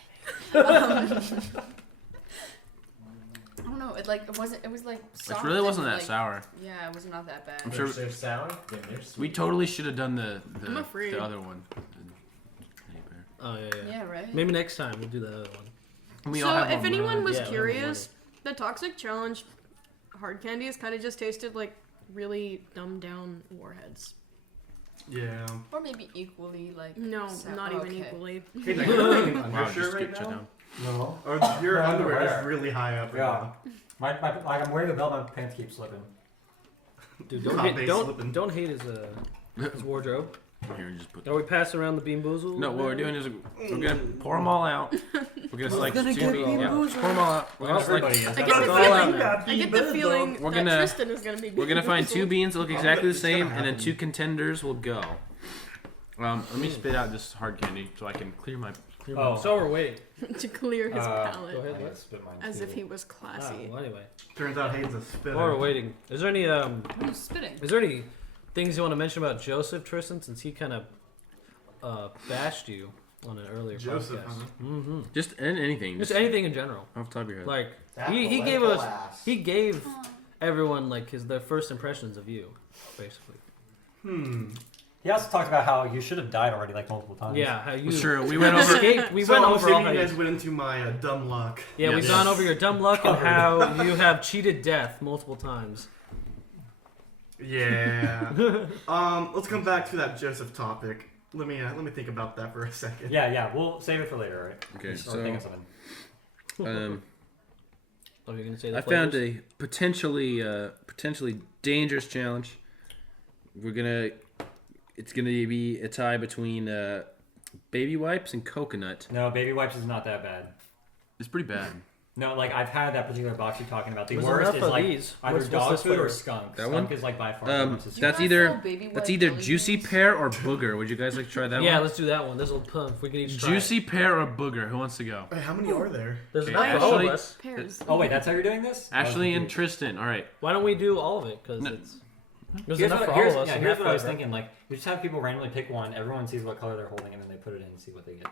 I don't know. It like it wasn't. It was like soft. It really wasn't and, that like, sour. Yeah, it was not that bad. I'm sure They're sour. Then they're we sweet. totally should have done the I'm afraid. other one. Oh, yeah. Yeah, right. Maybe next time we'll do the other one. We all So, have if one anyone was Yeah, we'll have curious, the Toxic Challenge hard candies kind of just tasted like really dumbed down warheads. Yeah. Or maybe equally like. No, not even okay. equally. Hey, like, you're wearing an Wow, undershirt just right get shut now? down. No. Or your No, underwear underwear. is really high up right Yeah. now. Like I'm wearing a belt, my pants keep slipping. Dude, Not don't hate, base slipping. don't hate his wardrobe. Here, just put. Are we passing around the Bean Boozled? No, what we're doing is we're gonna pour them all out. We're gonna select gonna 2 get beans. Bean Yeah, Boozled. pour them all out. We're gonna select. I get the It's all feeling. out now. I get the feeling We're that gonna- Tristan is gonna be. We're gonna find 2 beans that look Oh, exactly the it's gonna same, and then happen. 2 contenders will go. Let me spit out this hard candy so I can clear my. Oh. So we're waiting. to clear his Go palate, ahead. I gotta spit mine as too. if he was Ah, classy. well, anyway, Turns out Hayden's a spitter. while we're waiting, is there any What are you spitting? things you want to mention about Joseph, Tristan, since he kind of bashed you on an earlier Joseph, podcast? huh? Mm-hmm. Just anything. Just anything in general. off the top of your head. Like That he gave political us ass. he gave everyone like their first impressions of you, basically. He also talked about how you should have died already like multiple times. Yeah, how you Sure, we went over. escaped. We So went I'm over all assuming how you you guys went into my dumb luck. Yeah, we've Yes. gone over your dumb luck and how you have cheated death multiple times. Yeah. Let's come back to that Joseph topic. Let me think about that for a second. Yeah. We'll save it for later, right? Okay, Or so think of something. What are you gonna say? The I found flavors? a potentially dangerous challenge. It's gonna be a tie between baby wipes and coconut. No, baby wipes is not that bad. It's pretty bad. No, like I've had that particular box you're talking about. The There's worst enough is of like these. either What's dog this food or flavor? skunk. That Skunk one? is like by far the most. That's guys either sell baby that's white either jelly juicy beans? pear or booger. Would you guys like to try that Yeah, one? let's do that one. This will pump. We can each try Juicy it. pear or booger? Who wants to go? Wait, how many are there? There's Okay, enough for all of Ashley? us. Pears. Oh wait, that's how you're doing this? Ashley and Tristan. All right. Why don't we do all of it? Because No. there's Here's enough what, for here's, all of us. yeah, in here's that what I was flavor. thinking. Like, you just have people randomly pick one. Everyone sees what color they're holding, and then they put it in and see what they get.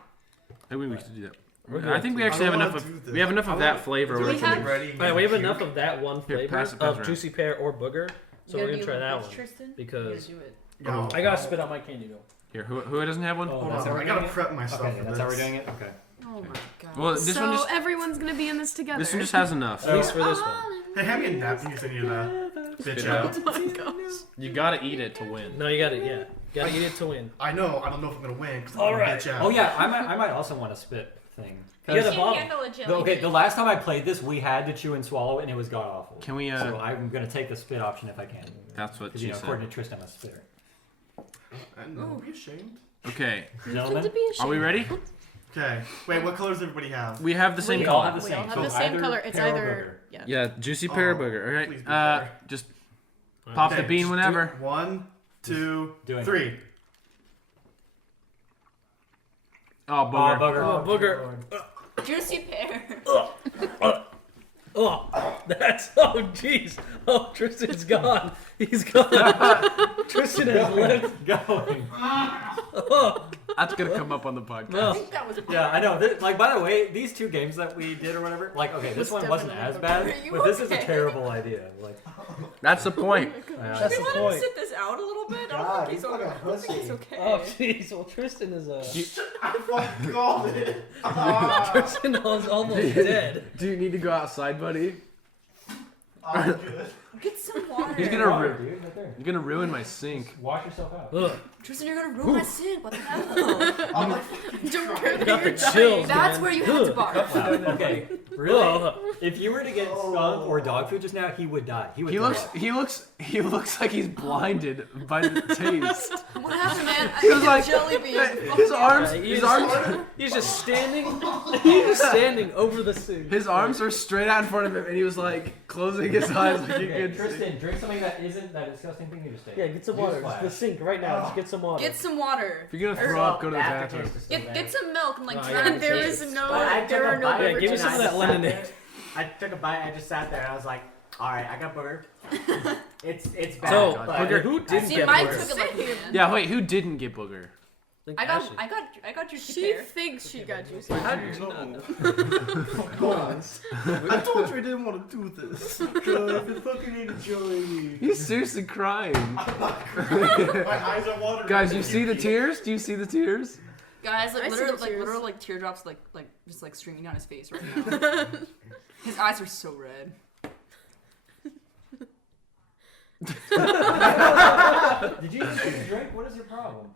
Maybe we should do that. We're I good. think we I actually don't have enough wanna do of this. we have enough of I that wanna- flavor. Do where we we can- have ready? Alright, we have enough of that one Here, flavor pass it of around. juicy pear or booger, so we're gonna try that one Tristan? because You gotta do it. Yo, I gotta spit out my candy though. Here, who doesn't have one? Oh, Hold that's how on, we're I gotta doing it? prep myself Okay, for that's this. how we're doing it. Okay. Oh my god. Well, this so one just everyone's gonna be in this together. this one just has enough. At least for this one. Hey, hand me a napkin so you bitch Spit out. out. Oh my gosh. You gotta eat it to win. No, you gotta gotta eat it to win. I know, I don't know if I'm gonna win. 'Cause I'm All gonna right. bitch out. Oh yeah, I might also want a spit thing. You got a 'Cause bottle. handle a jelly okay, bean. the last time I played this, we had to chew and swallow, and it was god awful. Can we? So I'm gonna take the spit option if I can. That's what Because she you know, according said. to Tristan, I'm a spitter. And don't be ashamed. Okay, Gentlemen, To be are we ready? Okay. Wait, what colors does everybody have? We have the same we all color. have the We all same. have so the same either color. It's pear or either yeah. Yeah, juicy pear Oh, booger. please Okay, be better. just pop the Okay, bean just do whenever. it. 1, 2, Doing it. 3. Oh, Oh, booger. bugger. Oh, booger. Juicy pear. Oh, that's jeez. Oh, Tristan's gone. He's gone. Tristan has left. Going. Oh, That's gonna come up on the podcast. I no. think that was Yeah, I know. Like, by the way, these two games that we did or whatever, like, okay, this It's one wasn't definitely as bad, Are you but this is a okay? terrible idea. Like, That's the point. That's we the let him point. sit this out a little bit. I God, don't think he's he's okay. like a I don't think he's pussy. okay. Oh, jeez. Well, Tristan is I fucking called it. Ah, Tristan is almost dead. Do you need to go outside, buddy? I'm good. Get some water. He's gonna water, ru- dude, right there. You're gonna ruin my sink. Wash yourself out. Ugh. Tristan, you're gonna ruin my sink. What the hell? I'm like, Don't care that Got you're the dying. chills. That's man. where you have to barf. Wow. Okay, really? Ugh. If you were to get skunk or dog food just now, he would die. He would. He throw looks. up. He looks like he's blinded by the taste. What happened, man? I He was ate like- a jelly bean. His arms. Yeah, His arms. He's just standing. He's just standing over the sink. His arms are straight out in front of him, and he was like closing his eyes like you Okay, could. Tristan, drink something that isn't that disgusting thing you just ate. Yeah, get some Use water. flash. Just the sink right now. Just get some water. Get some water. If you're gonna throw up, go to the bathroom. Get some milk and like Oh, drown yeah. your There taste. is no. But I There took are a no bite. Yeah, give me beverages. some of that I sat lemonade. there, I took a bite. I just sat there. I was like, all right, I got booger. It's bad. So, but Booger, who didn't See, get Mike booger? took it like a man. Yeah, wait. Who didn't get booger? I got juicy She pear. thinks she got juicy. How did you not know? I told you I didn't want to do this. fucking eat a jelly bean. He's seriously crying. My eyes are watering. Guys, you see the tears? Do you see the tears? Guys, I like see literally, the like tears. literal, like teardrops, like just like streaming down his face right now. His eyes are so red. Did you just take a drink? What is your problem?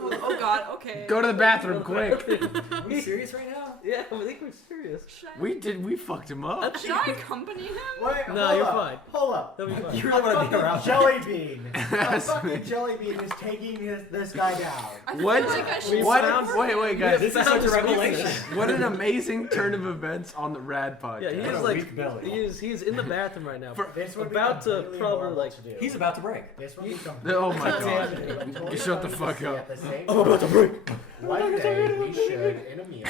Oh God. Okay. Go to the bathroom, quick. Are we serious right now? Yeah, I think we're serious. We fucked him up. Should I accompany him? Wait, No, hold you're up. fine. Hold up. That'll be fine. You A really want to be fucking around jelly bean. A Yes, fucking man. jelly bean is taking this guy down. I feel What? like I should What? found- Wait, guys. This is Found such a his revelation. weakness. What an amazing turn of events on the RAD podcast. Yeah, he What is a like weak belly. he's in the bathroom right now. This would About be to completely probably normal like to do. He's about to break. This would be completely Oh my god. normal. You shut the fuck up. At the same I'm about to break. One day we should, in a meal,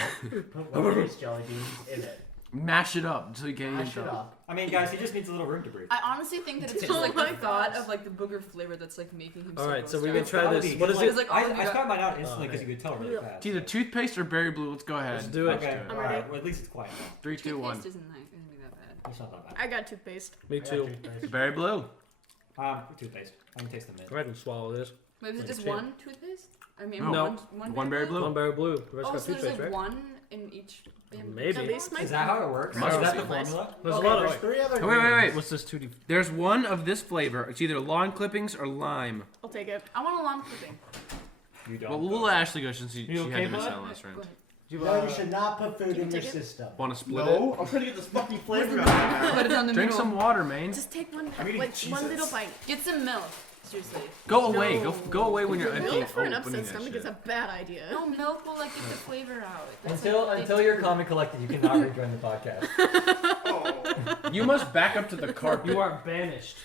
put one of these jelly beans in it. Mash it up so you can't even Mash it tell. up. I mean, guys, he just needs a little room to breathe. I honestly think that it's just Oh like my the thought gosh. of like the booger flavor that's like making him. All right, so grossed we out. can try Gotta this. be, What is 'cause, it? It's like all I you got- spat mine out instantly Oh, because okay. you could tell really fast. It's either toothpaste or berry blue. Let's go ahead. Let's do it. Okay, I'm alright, ready. well, at least it's quiet now. 3, 2, 1. Toothpaste isn't gonna be that bad. It's not that bad. I got toothpaste. Me I got too. toothpaste. Berry blue. Toothpaste. I can taste the mint. Go ahead and swallow this. Wait, is it just Shit. one toothpaste? I mean, No. one berry blue? Blue. One berry blue. The rest Oh, got so there's toothpaste, like right? one in each. Maybe. At least my Is that how it works? Must Is that be. the formula? There's Okay, a lot there's of. 3 other Wait. What's this 2D? There's one of this flavor. It's either lawn clippings or lime. I'll take it. I want a lawn clipping. You don't. Well, we'll let Ashley go since she You had okay, to miss bud? out last round. Go ahead. No, you should not put food Can you in your take it? system. Want to split No, I'm trying to get this fucking flavor out of my Put mouth. it down the it? Drink middle. some water, man. Just take one, I'm eating like one Jesus. little bite. Get some milk. Seriously. Go away. No. Go away when you're emptying. Milk for an opening upset that stomach shit. is a bad idea. No, milk will like get the flavor out. That's Until like, until you're comic collected, you cannot rejoin the podcast. Oh. You must back up to the carpet. You are banished.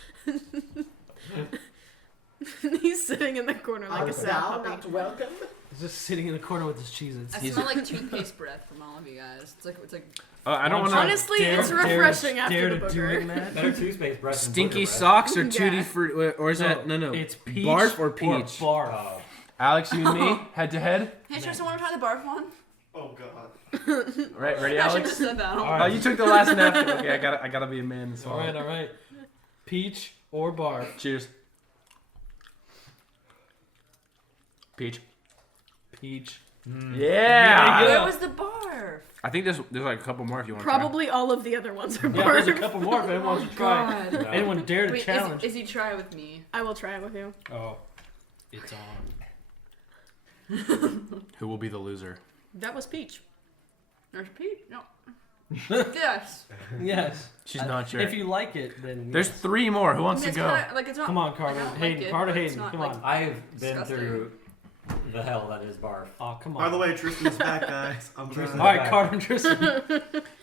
He's sitting in the corner like a sad Now puppy. not welcome. He's just sitting in the corner with his Cheez-Its. I smell like toothpaste breath from all of you guys. It's like I don't want to. Honestly, it's refreshing after the booger. Better toothpaste breath than Stinky booger breath. socks or Yeah. tutti frutti, or is that no? It's peach Barf or peach? barf. Oh. Alex, you and me, head to head. hey, Tristan, want to try the barf one? Oh god. Right, ready, I should have Alex? said that. All Oh, right. you took the last napkin. Okay, I gotta be a man this All right, all right. Peach or barf. Cheers. Peach. Peach. Yeah. Yeah. Where was the barf? I think there's like a couple more if you want. Probably all of the other ones are Yeah, there's a barf. couple more if anyone wants to try. God. Anyone dare to Wait, challenge? is he try with me? I will try it with you. Oh, it's on. Who will be the loser? That was Peach. There's Pete? No. Yes. Yes. She's not sure. If you like it, then There's yes. 3 more. Who wants I mean, to it's go? kinda, like, it's not, Come on, Carter. I don't Hayden. like it, Carter but it's Hayden. not, Come like, on. I've been Disgusting. through the hell that is barf. Oh, come on. By the way, Tristan's back, guys. I'm Tristan's All right, back. Carter and Tristan.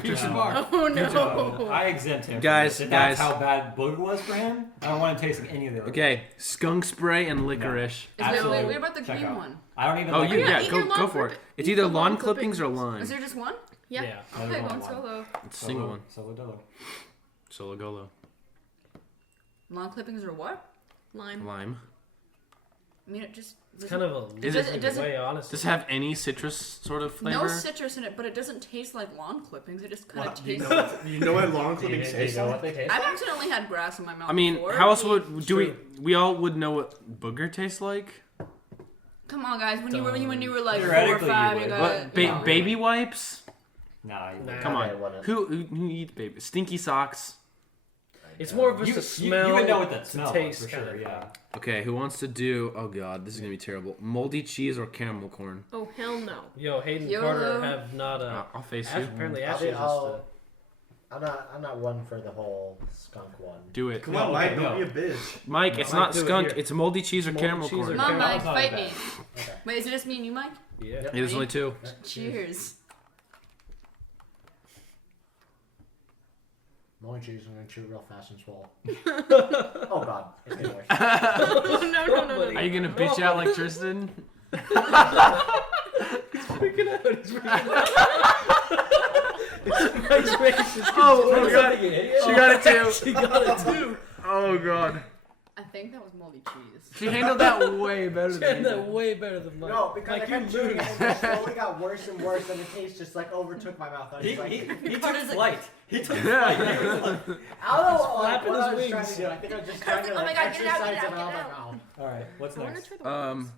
Peach and barf. Oh So, no. I exempt him. from Guys, this. If that's guys. how bad booger was for him, I don't want him tasting any of the other. Okay, skunk spray and licorice. Absolutely. Wait, what about the Check green out. one? I don't even. Oh, like you it. yeah, yeah, eat go your lawn for it. clip- It's eat either the lawn lawn clippings or clippings. lime. Is there just one? Yeah. Another Okay, one, one one. solo. It's a single one. Solo dolo. Solo golo. Lawn clippings or what? Lime. Lime. I mean, it just. It's kind of a Is it- it doesn't- way, honestly. Does it have any citrus sort of flavor? No citrus in it, but it doesn't taste like lawn clippings. It just kind of What? Do you tastes. know what lawn Do you, clippings do you taste know like? what they taste I've like? accidentally had grass in my mouth. I mean, before. how else would do True. we all would know what booger tastes like? Come on, guys. When you were like 4 or Theoretically, you 5, you would. got. What you know. baby wipes? Nah, you Nah. Come Okay, on. whatever. Who eats baby? Stinky socks. It's more of just You, a smell. you would know what that to smell taste was for kind sure. of Yeah. Okay, who wants to do? Oh god, this is gonna be terrible. Moldy cheese or caramel corn? Oh hell no. Yo, Hayden and YOLO. Carter have not. I'll face Ash, you. apparently, I'll Ash be- is just. I'll- I'm not one for the whole skunk one. Do it, Come on, Mike, no. don't be a bitch. Mike. It's Mike, not do it skunk. here. It's moldy cheese or Moldy caramel cheese corn. or Come on, caramel. Mike, Not fight bad. me. Okay. Wait, is it just me and you, Mike? Yeah. Yeah, there's only 2. Cheers. Moldy cheese, I'm gonna chew real fast and swallow. Oh god, it's getting worse. Oh no. Are you gonna bitch out like Tristan? Freaking out. He's freaking out. His face is Oh god, You idiot. she got it too. She got it too. Oh god, I think that was moldy cheese. she handled that way better She than had you that did. way better than mine. No, because Like, I kept you chewing lose. and it slowly got worse and worse, and the taste just like overtook my mouth. I was He, like, he, he took Carter's like- flight. He took Yeah. flight. He was like, I don't know flapping what I his was trying wings. to do. I think I was just Carter's trying to like, like oh my God, get it out, exercise get it out, around get it my mouth. all right, what's I wanna next? try the wipes.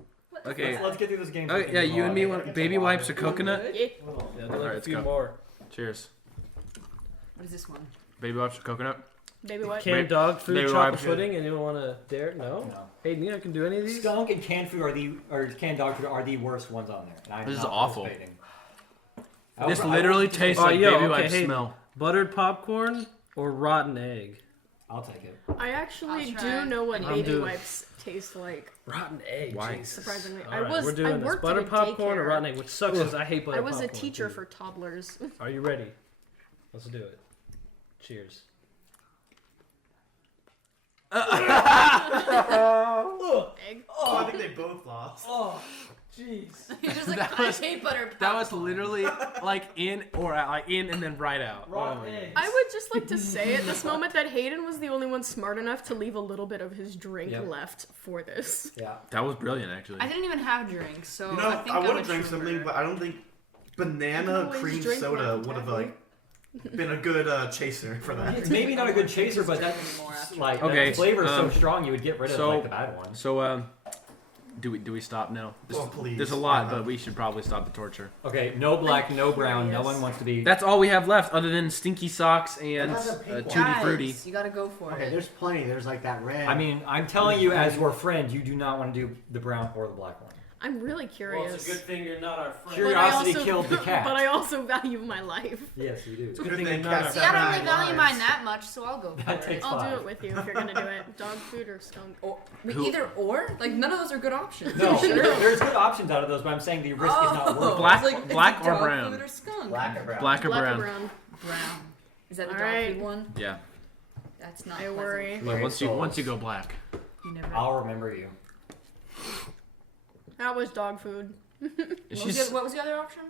Okay. Let's get through this game. Yeah, you and me want baby wipes or coconut? Yeah. Yeah, do Alright, like a let's few go. more. Cheers. What is this one? Baby wipes or coconut? Baby white. Canned dog food, Baby chocolate wipes. pudding. Anyone want to dare? No. No. Hayden, you can do any of these? Skunk and canned food or canned dog food are the worst ones on there. And I'm This is not awful. participating. This I will- literally tastes Oh, like yo, baby okay, wipes hey. smell. Buttered popcorn or rotten egg? I'll take it. I actually I'll try. do know what I'm baby doing- wipes taste like. Rotten egg. Why? Jesus. Surprisingly, All I right, was. we're doing I this. worked Butter at a popcorn or daycare. rotten egg, which sucks because I hate butter I popcorn. was a teacher too. for toddlers. Are you ready? Let's do it. Cheers. Egg. Oh, I think they both lost. Oh, jeez. He's just like, That I was- hate butter popcorn. That was literally like in or out, like in and then right out. Rotten Oh, egg. I would just like to say at this moment that Hayden was the only one smart enough to leave a little bit of his drink Yep. left for this. Yeah. That was brilliant, actually. I didn't even have drinks, so You know, I think I would I'm have a drank trooper. something, but I don't think banana always cream drink soda one would have tablet. like been a good chaser for that. It's maybe not a good chaser, but Drink that's anymore after like Okay, the flavor is so um, strong you would get rid of so- like the bad ones. So, do we stop now? Oh, please. There's a lot, but we should probably stop the torture. Okay, no black, I'm no brown. No curious. one wants to be. That's all we have left, other than stinky socks and Another pink one. tutti Guys, frutti. you gotta go for Okay, it. there's plenty. There's like that red. I mean, I'm telling you as your friend, you do not want to do the brown or the black one. I'm really curious. Well, it's a good thing you're not our friend. Curiosity But I also- killed the cat. But I also value my life. Yes, you do. It's a good thing you're not our cats See, I don't friend. really value mine that much, so I'll go for That it. takes I'll do 5. it with you if you're gonna do it. Dog food or skunk? Or, Who- either or? Like, none of those are good options. No, there's good options out of those, but I'm saying the risk is not worth it. Black- It's like, black is it or dog brown? Food or skunk? Black or brown? Black or Black brown? or brown? Brown. Is that the All dog right. food one? Yeah. That's not I pleasant. worry. Well, once you go black. You never. I'll remember you. That was dog food. What was the other option?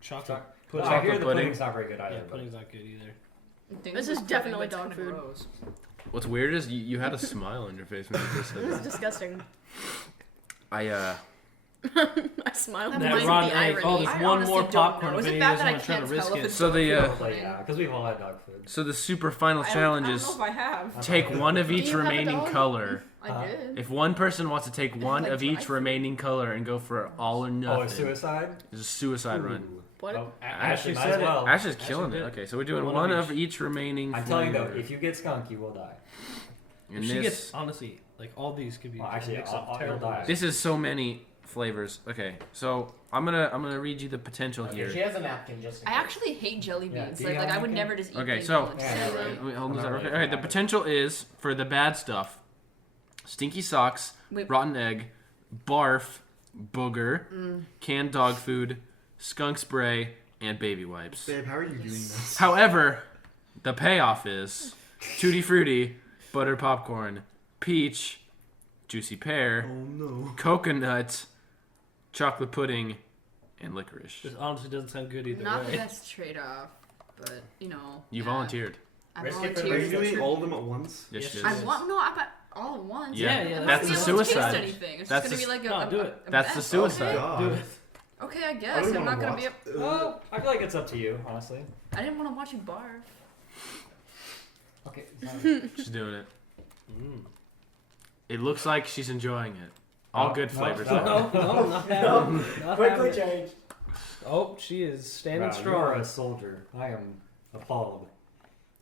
Chocolate. No, I chocolate hear the pudding. pudding's not very good either. Yeah, but- pudding's not good either. This is definitely dog food. What's weird is you had a smile on your face when you just said This is that. disgusting. I I smiled. That That might rotten be egg. irony. Oh, there's I one honestly more don't popcorn know. if Is it any bad of you that I guys want to try to can't risk tell if it. it's So the Probably, yeah, because we've all had dog food. so the super final challenge is I have. take one of Do each you have a remaining dog? color. I did. If one person wants to take one Like of each dry food? remaining color and go for all or Oh, nothing, a suicide? it's a suicide run. Ooh. What? Oh, Ashley might said as it. well. Ash is killing it. did. Okay, so we're doing One one of of each remaining. I'm telling you though, flavor. if you get skunk, you will die. And If she this, gets, honestly, like all these could be Well, actually, mix up I'll terrible. die. this is so many flavors. Okay, so I'm gonna read you the potential Okay, here. she has a napkin just in I case. actually hate jelly Yeah, beans. do you like have I would anything? never just eat. Okay, these so- ones. Yeah, right. Wait, hold on a I'm not second. really Okay, the bad. potential is for the bad stuff: stinky socks, Wait. rotten egg, barf, booger, canned dog food, skunk spray, and baby wipes. Babe, how are you doing this? However, the payoff is tutti frutti, butter popcorn, peach, juicy Oh pear, no. coconut, chocolate pudding, and licorice. This honestly doesn't sound good either Not the way. best trade-off, but you know. You yeah. volunteered. I Risk it for Are volunteered. you the doing all of them at once? Yes, Yes, she she is. I want no, I bet all at once. Yeah, yeah, I'm that's not the gonna be able to suicide. taste anything. It's That's just gonna be like No, do it. a That's the mess. suicide. God. Do it. Okay, I I guess don't I'm not wanna gonna be. watch- Well, I feel like it's up to you, honestly. I didn't want to watch you barf. Okay. She's doing it. Mm. It looks like she's enjoying it. All No, good no, flavors. no. though. No, not having it. Not Quickly having it. change. Oh, she is standing Wow, you are strong. a soldier. I am appalled.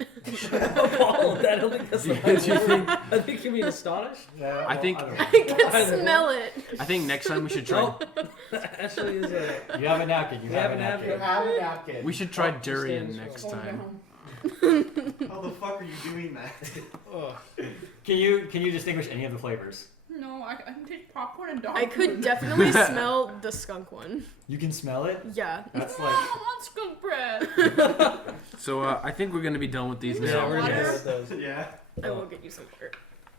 Appalled. I don't think that's the Did you think? I think you mean astonished. Yeah, I think- don't I know. can smell it. I think next time we should try. No. Ashley is a. You have a napkin. You We have have a a napkin. You have a napkin. We should try Oh, durian she's next standing time. How the fuck are you doing that? Oh. Can you distinguish any of the flavors? No, I can taste popcorn and dog I could definitely smell the skunk one. You can smell it. Yeah. That's I like don't want skunk bread. So I think we're gonna be done with these Yeah, now. we're Water. gonna go with those. Yeah, I will get you some water.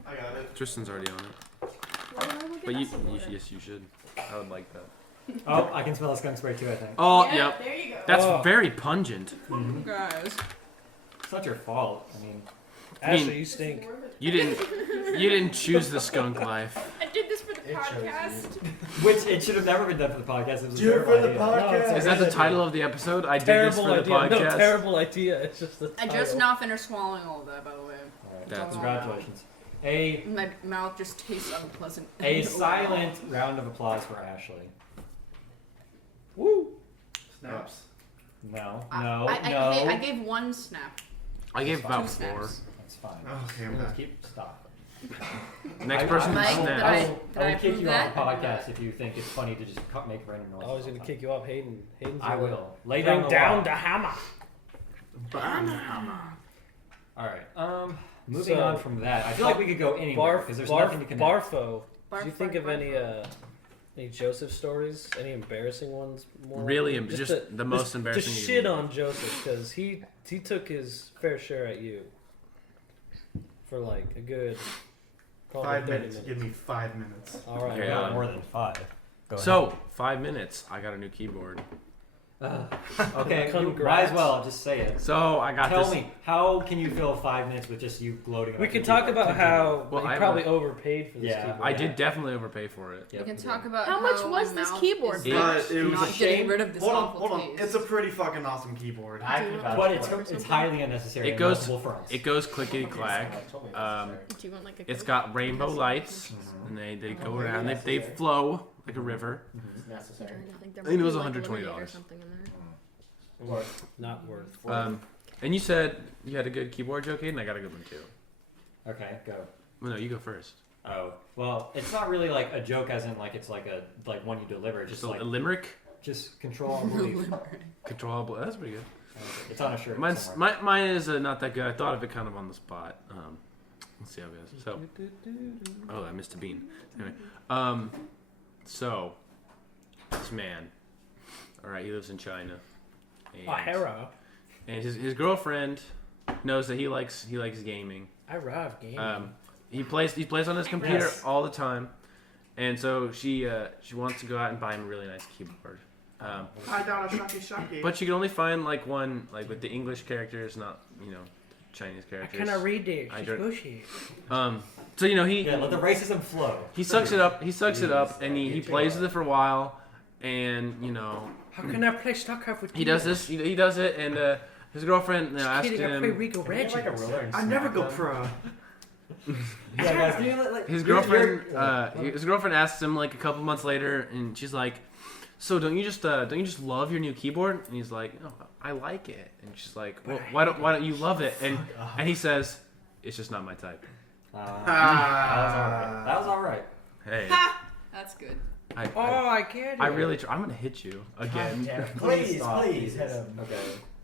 I got it. Tristan's already on it. I will get But us some water. yes, you should. I would like that. oh, I can smell the skunk spray too. I think. Oh, Yeah, yep. There you go. That's Oh. very pungent. Mhm. Guys, It's not your fault. I mean, I mean- Ashley, you stink. You didn't choose the skunk life. I did this for the It shows podcast. which it should have never been done for the podcast. It was a Do it terrible for the idea. podcast. Is that the title of the episode? I did this Terrible for the idea. No, podcast. terrible idea. It's just the I title. just now finished swallowing all of that, by the way. All right, That's- congratulations. A My mouth just tastes unpleasant. silent round of applause for Ashley. Woo. Snaps. No, I- no, I, no. I gave one snap. I gave about Two 4. snaps. That's fine. Okay, I'm back. Keep stop. Next person Mike, to did snap. I- I did will I kick approve you off the that? podcast if you think it's funny to just make random noises. I was all gonna the kick you off, Hayden. Hayden's time. I gonna will. Lay Bring down the down law. the hammer. All right. Moving So, on from that, I feel like we could go anywhere Barf, because there's barf, nothing to connect. Barfo. Barf, Did you think barf, of barf. any Joseph stories? Any embarrassing ones? More? Really, just to- the most embarrassing. Just you shit can- on Joseph because he took his fair share at you for like a good probably 5 30 minutes. Give me 5 minutes. All right. Okay, well, Not more than 5. Go ahead. So 5 minutes. I got a new keyboard. Okay, you might Congrats. as well just say it. So I got Tell this. me, how can you fill 5 minutes with just you gloating about We your could talk keyboard? about how Well, you I probably have overpaid for this Yeah, keyboard. I did definitely overpay for it. Yep, We can you talk did. about How much my was this mouth keyboard? is It- it was not a getting shame. rid of this Hold on, awful hold on. taste. It's a pretty fucking awesome keyboard. I can vouch But for it's highly unnecessary. It on goes- multiple fronts. It goes clickety clack. Told me Um, necessary. Do you want like a It's Coke? got rainbow lights, and they go around. They flow like a river. It's necessary. I think there I think it might was be, like, $120. lemonade or something in there. Worth. Not worth. And you said you had a good keyboard, Joe Caden. I got a good one too. Okay, go. Well, no, you go first. Oh, well, it's not really like a joke, as in like it's like one you deliver. It's just Just like a limerick. just control and believe. Controllable. That's pretty good. It's on a shirt. Mine's, somewhere. mine is not that good. I thought of it kind of on the spot. Let's see how it goes. So, oh, I missed a bean. Anyway, so this man, all right, he lives in China. And, and his girlfriend knows that he likes gaming. I love gaming. He plays on his computer Yes. all the time, and so she wants to go out and buy him a really nice keyboard. I got a shocky. But she can only find like one with the English characters, not Chinese characters. read this. I don't- So he Yeah, let the racism flow. he sucks it up. He sucks it up, and he Jeez. plays with it for a while, and How can I play StarCraft with he does this. He does it, and his girlfriend asked him. Rico Can you have, like a ruler and I never snap go them? pro. Yeah, guys, can you, like, His you're- girlfriend, his girlfriend asks him like a couple months later, and she's like, "So don't you just love your new keyboard?" And he's like, "No, I like it." And she's like, "Well, why don't you love it?" And he says, "It's just not my type." That was all right. Hey, That's good. I I get it. I really I'm gonna hit you again. Damn it. Please Please hit him. Okay.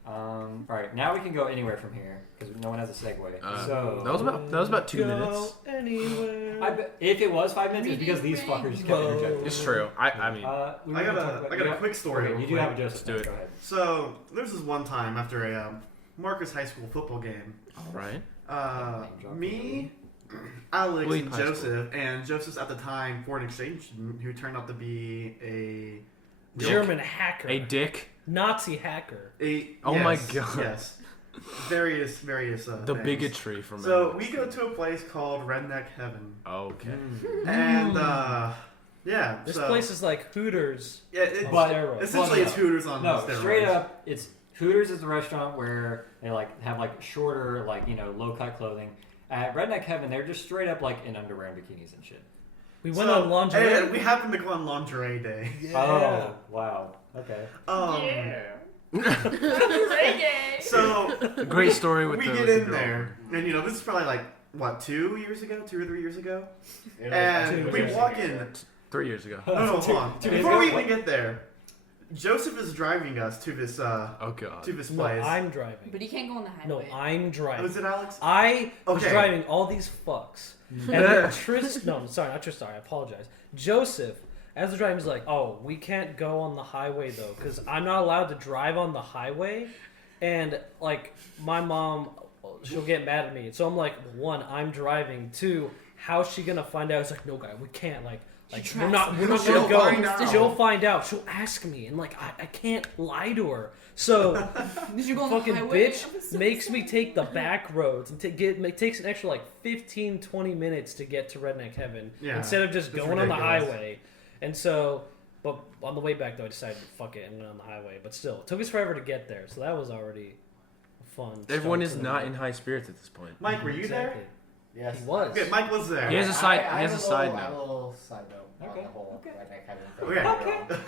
All right, now we can go anywhere from here because no one has a segue. So That was about 2 minutes. Anywhere. if it was 5 minutes, it's because these fuckers just kept interjecting. It's true. I mean, We I were got gonna talk about- a quick story. Okay, real you do quick. have a Joseph. Let's do it. Go ahead. So there's this one time after a Marcus High School football game. all right. Me, Alex, Wait, and high school. Joseph, and Joseph's at the time foreign exchange student who turned out to be a German hacker. A dick. Nazi hacker. Oh my yes, God. Yes, various. The things. bigotry from. So Alex. we go to a place called Redneck Heaven, Okay. and yeah, This so, place is like Hooters. yeah, it, on But- steroids. essentially well, it's Hooters on No, steroids. straight up, it's Hooters is the restaurant where they like have like shorter, like low cut clothing. At Redneck Heaven, they're just straight up like in underwear and bikinis and shit. We went So, on lingerie. and we happened to go on lingerie day. Oh wow. Okay. So Great story with we the. get with the in girl. there, and this is probably like what 2 or 3 years ago, It was and 2 we years walk ago. in. 3 years ago. No, hold on. two days Before we ago? even get there, Joseph is driving us to this Oh god. No, place. I'm driving. But he can't go on the No, highway. I'm driving. Was it Alex? I was Okay. driving all these fucks. And then not Tristan, I apologize. Joseph, as the driver, is like, "Oh, we can't go on the highway though, because I'm not allowed to drive on the highway." And like my mom, she'll get mad at me. So I'm like, one, I'm driving. Two, how's she gonna find out? It's like, no, guy, we can't. Like we're not She'll gonna go. find out. She'll find out. She'll ask me, and like I can't lie to her. So Did you go on the fucking highway? bitch I was so makes me sad. take the back roads and it takes an extra like 15-20 minutes to get to Redneck Heaven Yeah, instead of just that's going on the ridiculous. highway. And so, but on the way back though, I decided fuck it and went on the highway. But still, it took us forever to get there, so that was already fun. Everyone start is to the not day. in high spirits at this point. Mike, were you Exactly. Yes. He was. there? Okay, Mike was there. He has a side. I he has a have side I have a note. little side note Okay, on the whole okay. Redneck Heaven thing.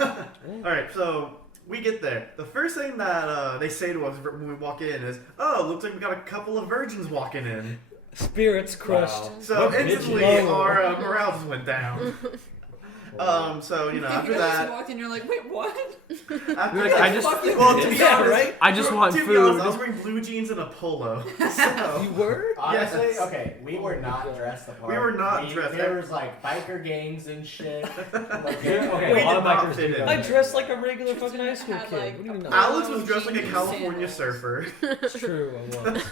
Okay. All right, so we get there. The first thing that they say to us when we walk in is, "Oh, looks like we got a couple of virgins walking in." Spirits crushed. Wow. So What instantly, bitches. our morale just went down. So You after guys that, walked in, you're like, wait, what? after Like, that, I just- well, to be Yeah, honest, right? I just want to be honest, I was food. wearing blue jeans and a polo. So You were? Honestly, Yes. okay, we were Oh my not God. dressed the part. We were not dressed. There was like biker gangs and shit. Like, Yeah, okay, We a lot did of not bikers fit do in. that. I dressed like a regular fucking high Tristan school had, kid. like, What do you mean? a- Alex was dressed like a Jeans, California sandals. surfer. It's true, I was.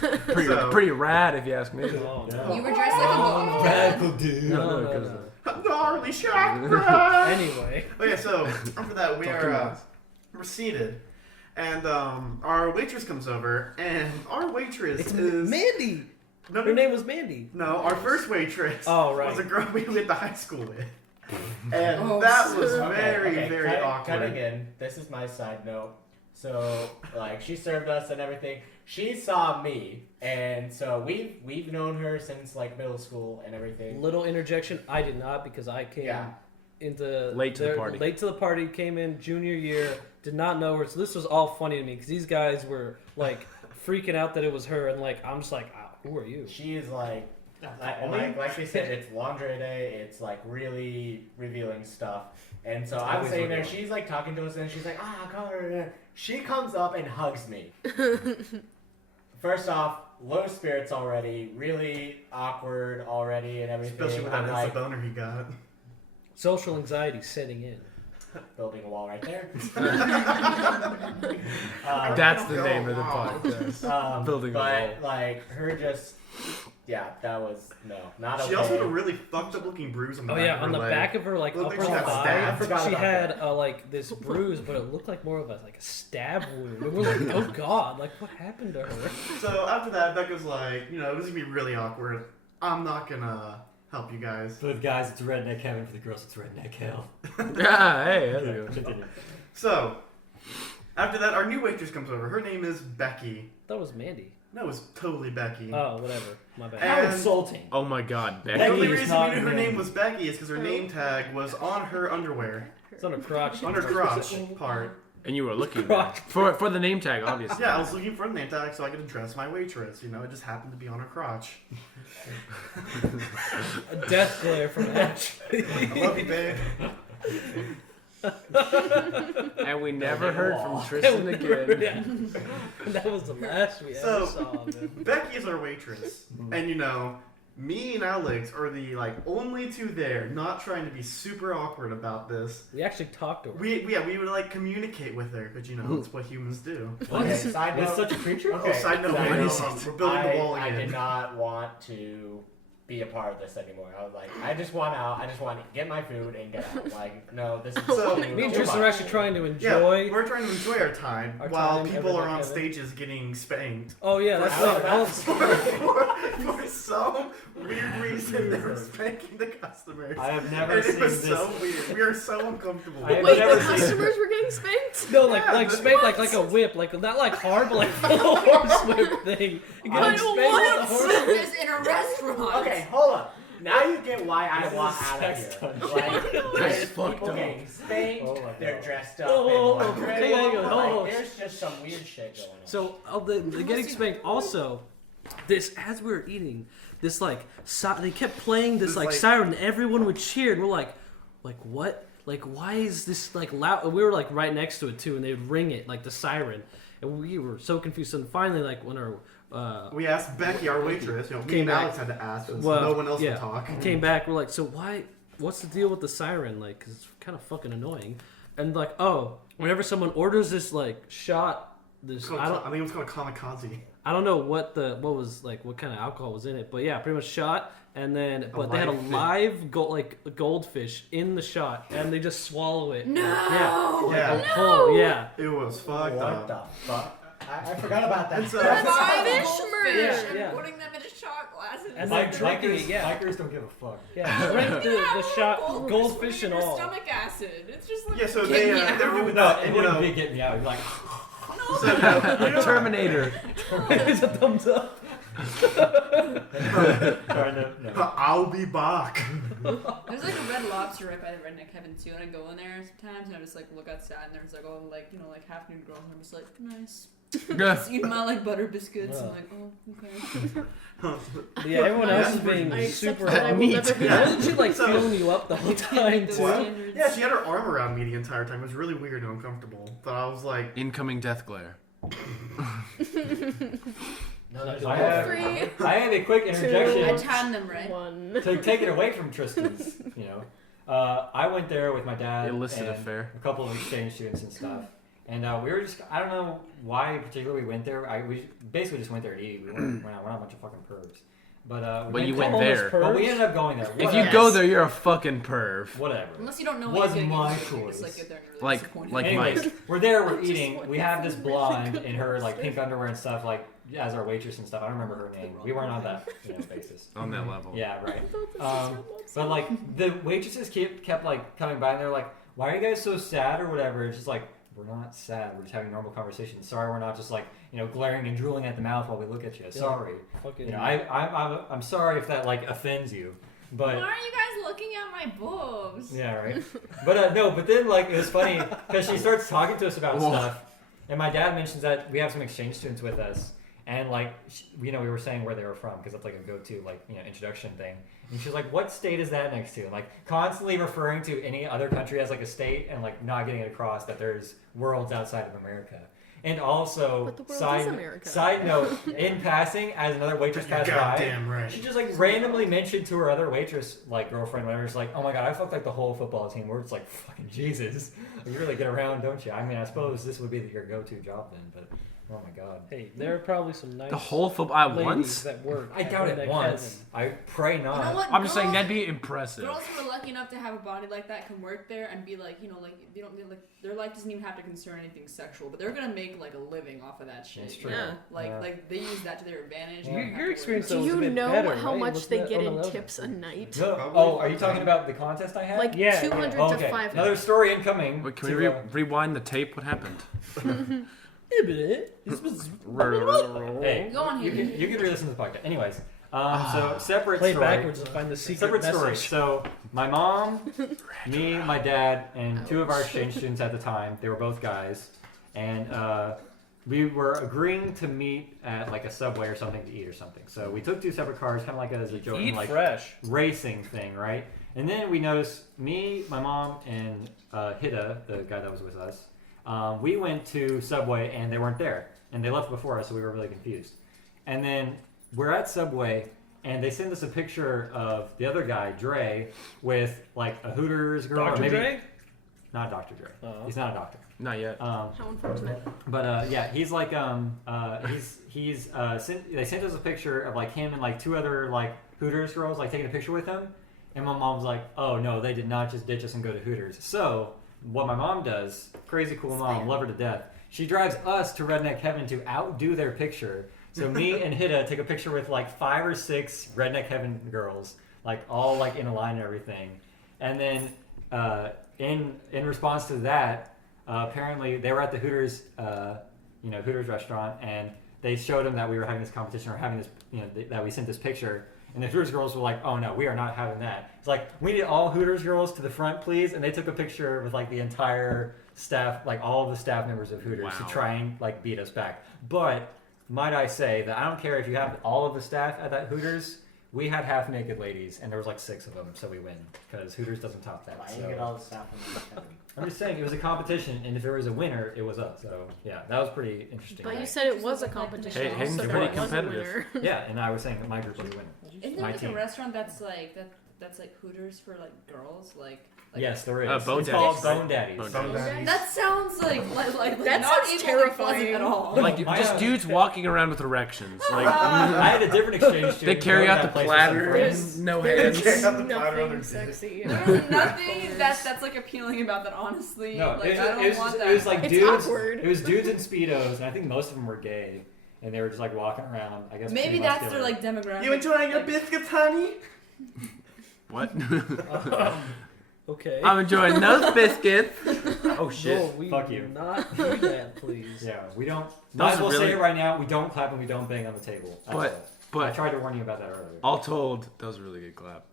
Pretty rad, if you ask me. Oh, Yeah. no. You were dressed like a boy. Radical dude. No, No, no. Gnarly chakra. Anyway. Okay, so after that, we Fucking are nice. we're seated, and our waitress comes over, and our waitress It's is Mandy. no, Her name was Mandy. no, our first waitress Oh, right. was a girl we went to high school with, and Oh, that was so- very cut- awkward. Cutting in, this is my side note. So, like, she served us and everything. She saw me, and so we've known her since like middle school and everything. Little interjection. I did not because I came Yeah. into Late to the party. Late to the party. Came in junior year. Did not know her. So this was all funny to me because these guys were like freaking out that it was her, and like I'm just like, who are you? She is like Like they said, it's laundry day. It's like really revealing stuff. And so I'm sitting there. She's like talking to us, and she's like, come over. She comes up and hugs me. First off, low spirits already, really awkward already, and everything. Especially with that I'm like, boner he got. Social anxiety setting in. building a wall right there. That's the name of the podcast. Building a wall. But like her just, yeah, that was not okay. She also had a really fucked up looking bruise on the back of her on the leg. back of her like Looked upper like she got thigh. stabbed. She had like this bruise, but it looked like more of a stab wound. And we're like, oh god, like what happened to her? So after that, Becca's like, this is gonna be really awkward. I'm not gonna help you guys. For the guys, it's Redneck Heaven. For the girls, it's Redneck Hell. Yeah, hey, that's good. Continue. So after that, our new waitress comes over. Her name is Becky. That was Mandy. No, it was totally Becky. Oh, whatever. My bad. How And- insulting. Oh my god, The Becky. only is reason not we knew her Mandy. name was Becky is because her name tag was on her underwear, It's on her crotch. on her crotch part. And you were looking Crotch. for the name tag, obviously. Yeah, I was looking for a name tag so I could address my waitress. It just happened to be on her crotch. A death glare from Ashley. I love you, babe. And we never heard from That Tristan was- again. yeah. That was the last we So- ever saw of him. Becky is our waitress, and me and Alex are the only two there, not trying to be super awkward about this. We actually talked to her. We would communicate with her because it's what humans do. Okay, side With note. such a creature? Oh, side note, Side note, we're building the wall I again. did not want to be a part of this anymore. I was like, I just want out. I just want to get my food and get out. Like, no, this is So, too Me and too Tristan are much. actually trying to Yeah, enjoy. we're trying to enjoy our time Our while time, people are everything, on Kevin. stages getting spanked. Oh yeah, that's Oh, right. that's- For some weird reason, they were spanking the customers. I have never And it seen was this. so weird. We are so uncomfortable. I have Wait, never the seen- customers were getting spanked? No, Yeah, spank like a whip, not like hard, but like full horse whip thing. You get I spanked don't with want a horse. This in a restaurant. Okay, hold up. Now you get why I This is want out of sex here. dungeon. There's fucked people up. getting spanked. Oh my They're God. dressed up. Oh, in okay, hang on, hold on. There's just some weird shit going on. So the getting spanked. Also, as we were eating, they kept playing this This, siren, and everyone would cheer, and we're like what? Like why is this loud? We were right next to it too, and they'd ring it the siren, and we were so confused. And finally, when our We asked Becky, our waitress. Me Came and back. Alex had to ask since Well, no one else yeah. would talk. came back, we're like, so what's the deal with the siren? Because it's kind of fucking annoying. And whenever someone orders this shot, I think it was called kamikaze. I don't know what kind of alcohol was in it, but yeah, pretty much shot. And then, but they had a live live goldfish in the shot, and they just swallow it. No! Yeah. Oh yeah. It was fucked What up. the fuck? I forgot about that. And so- That's Buying fish goldfish murder. and Yeah. putting them in shot glasses. And they're drinking it, yeah. Bikers don't give a fuck. Yeah, drank the shot, goldfish and Your all. stomach acid. It's just like Yeah, so get they me they're out. doing No, that, it and wouldn't be get me out. It'd be like, Terminator. It's a thumbs up. trying to, no. I'll be back. There's a Red Lobster right by the Redneck Heaven too, and I go in there sometimes and I just look outside and there's half nude girls and I'm just like, nice. Just eating my butter biscuits and oh, okay. Yeah, everyone else is Yeah. being I accept super. that I will Neat. never be Yeah. Wasn't she So- feeling you up the whole time Those too? What? standards. Yeah, she had her arm around me the entire time. It was really weird and uncomfortable. But I was like, Incoming death glare. No, there's I a have, Three. I have a quick I interjection timed them right. One. to take it away from Tristan's. I went there with my dad Illicit and affair. a couple of exchange students and stuff. And we were just, I don't know why particularly we went there. We basically just went there to eat. We're not a bunch of fucking pervs. But But you there. went there. Almost But we ended up going there. If you Whatever. go there, you're a fucking perv. Whatever. Unless you don't know Was what you're my getting into, you just choice. get there and you're Like- disappointed. like Anyways, Mike. we're there, we're Just eating. what We have this is really blonde good in her answer. pink underwear and stuff, as our waitress and stuff. I don't remember her name. We weren't on that basis. On that level. Yeah, right. I thought this was But the waitresses kept coming by and they're like, "Why are you guys so sad or whatever?" It's just we're not sad. We're just having normal conversation. Sorry, we're not just glaring and drooling at the mouth while we look at you. Sorry. Fucking. I'm sorry if that offends you. But Why are you guys looking at my boobs? yeah, right. But no, but then it was funny because she starts talking to us about Whoa. stuff, and my dad mentions that we have some exchange students with us, And like, we were saying where they were from because that's like a go-to like introduction thing. And she's like, "What state is that next to?" And like constantly referring to any other country as like a state, and like not getting it across that there's worlds outside of America. And also, But the world is America. side note, in passing, as another waitress passed by, Goddamn right. she just like randomly mentioned to her other waitress, like girlfriend, whatever, it's like, "Oh my god, I fucked like the whole football team." We're just like, "Fucking Jesus, you really get around, don't you?" I mean, I suppose this would be your go-to job then, but oh my god. Hey, there are probably some nice The whole football at ladies once? that work. I doubt it Redneck once. I pray not. You know what? I'm just saying Girls- that'd be impressive. Girls who are lucky enough to have a body like that can work there and be like, they don't like their life doesn't even have to concern anything sexual, but they're gonna make like a living off of that shit. That's you true. know? Yeah. Like they use that to their advantage. Your experience Do was a you bit know better, how right? much Wasn't they that get on in the level? tips a night? No. Probably Oh, are you talking about the contest I had? Like Yeah, 200 Oh, to okay. 500. Another story incoming. Wait, can to, we rewind the tape? What happened? Hey, Go on you here. can re-listen to the podcast. Anyways, so separate Play story. backwards and find the secret Story. message. So my mom, me, my dad, and two of our exchange students at the time, they were both guys, and we were agreeing to meet at like a Subway or something to eat or something. So we took two separate cars, kind of like as a joke, Eat like fresh. racing thing, right? And then we noticed me, my mom, and Hida, the guy that was with us. We went to Subway and they weren't there, and they left before us, so we were really confused. And then we're at Subway, and they send us a picture of the other guy, Dre, with like a Hooters girl. or Dr. maybe, Dre? Not Dr. Dre. Oh. He's not a doctor. Not yet. How unfortunate. But yeah, he's like they sent us a picture of like him and like two other like Hooters girls like taking a picture with him, and my mom's like, "Oh no, they did not just ditch us and go to Hooters." So what my mom does, crazy cool mom, love her to death. She drives us to Redneck Heaven to outdo their picture. So me and Hida take a picture with like 5 or 6 Redneck Heaven girls, like all like in a line and everything. And then in response to that, apparently they were at the Hooters, Hooters restaurant, and they showed them that we were having this competition or having this, that we sent this picture. And the Hooters girls were like, "Oh no, we are not having that." It's like, "We need all Hooters girls to the front, please." And they took a picture with like the entire staff, like all of the staff members of Hooters, to Wow. try and like beat us back. But might I say that I don't care if you have all of the staff at that Hooters. We had half naked ladies, and there was like 6 of them, so we win because Hooters doesn't top that. Why So. you get all the stuff from I'm just saying it was a competition, and if there was a winner, it was us. So yeah, that was pretty interesting. But you said it was a competition. Hey, Hayden's so pretty it was a competitive. winner. Yeah, and I was saying that my group was the winner. Isn't My there like team. a restaurant that's like that's like Hooters for like girls? Like Yes, there is. Bone it's called Daddies. Bone Daddies. Bone Bone Daddies. that sounds like That not sounds even pleasant terrifying. at all. Like My, just dudes walking around with erections. Like I had a different exchange student. they carry go to out that the place with some platter friends. and no They hands. carry out the platter on their Nothing dick. sexy. There's nothing that's like appealing about that. Honestly, No, like it I don't was, want that. it was like It's dudes. awkward. It was dudes in speedos, and I think most of them were gay, and they were just like walking around. I guess Maybe pretty that's their muscular. like demographic. You enjoying your Like, biscuits, honey? What? Okay. I'm enjoying those biscuits. Oh shit. No, we Fuck do you. not do that, please. Yeah, we don't. Those Might as are well say really- it right now. We don't clap and we don't bang on the table. That's But- all. I But tried to warn you about that earlier. all told, that was a really good clap.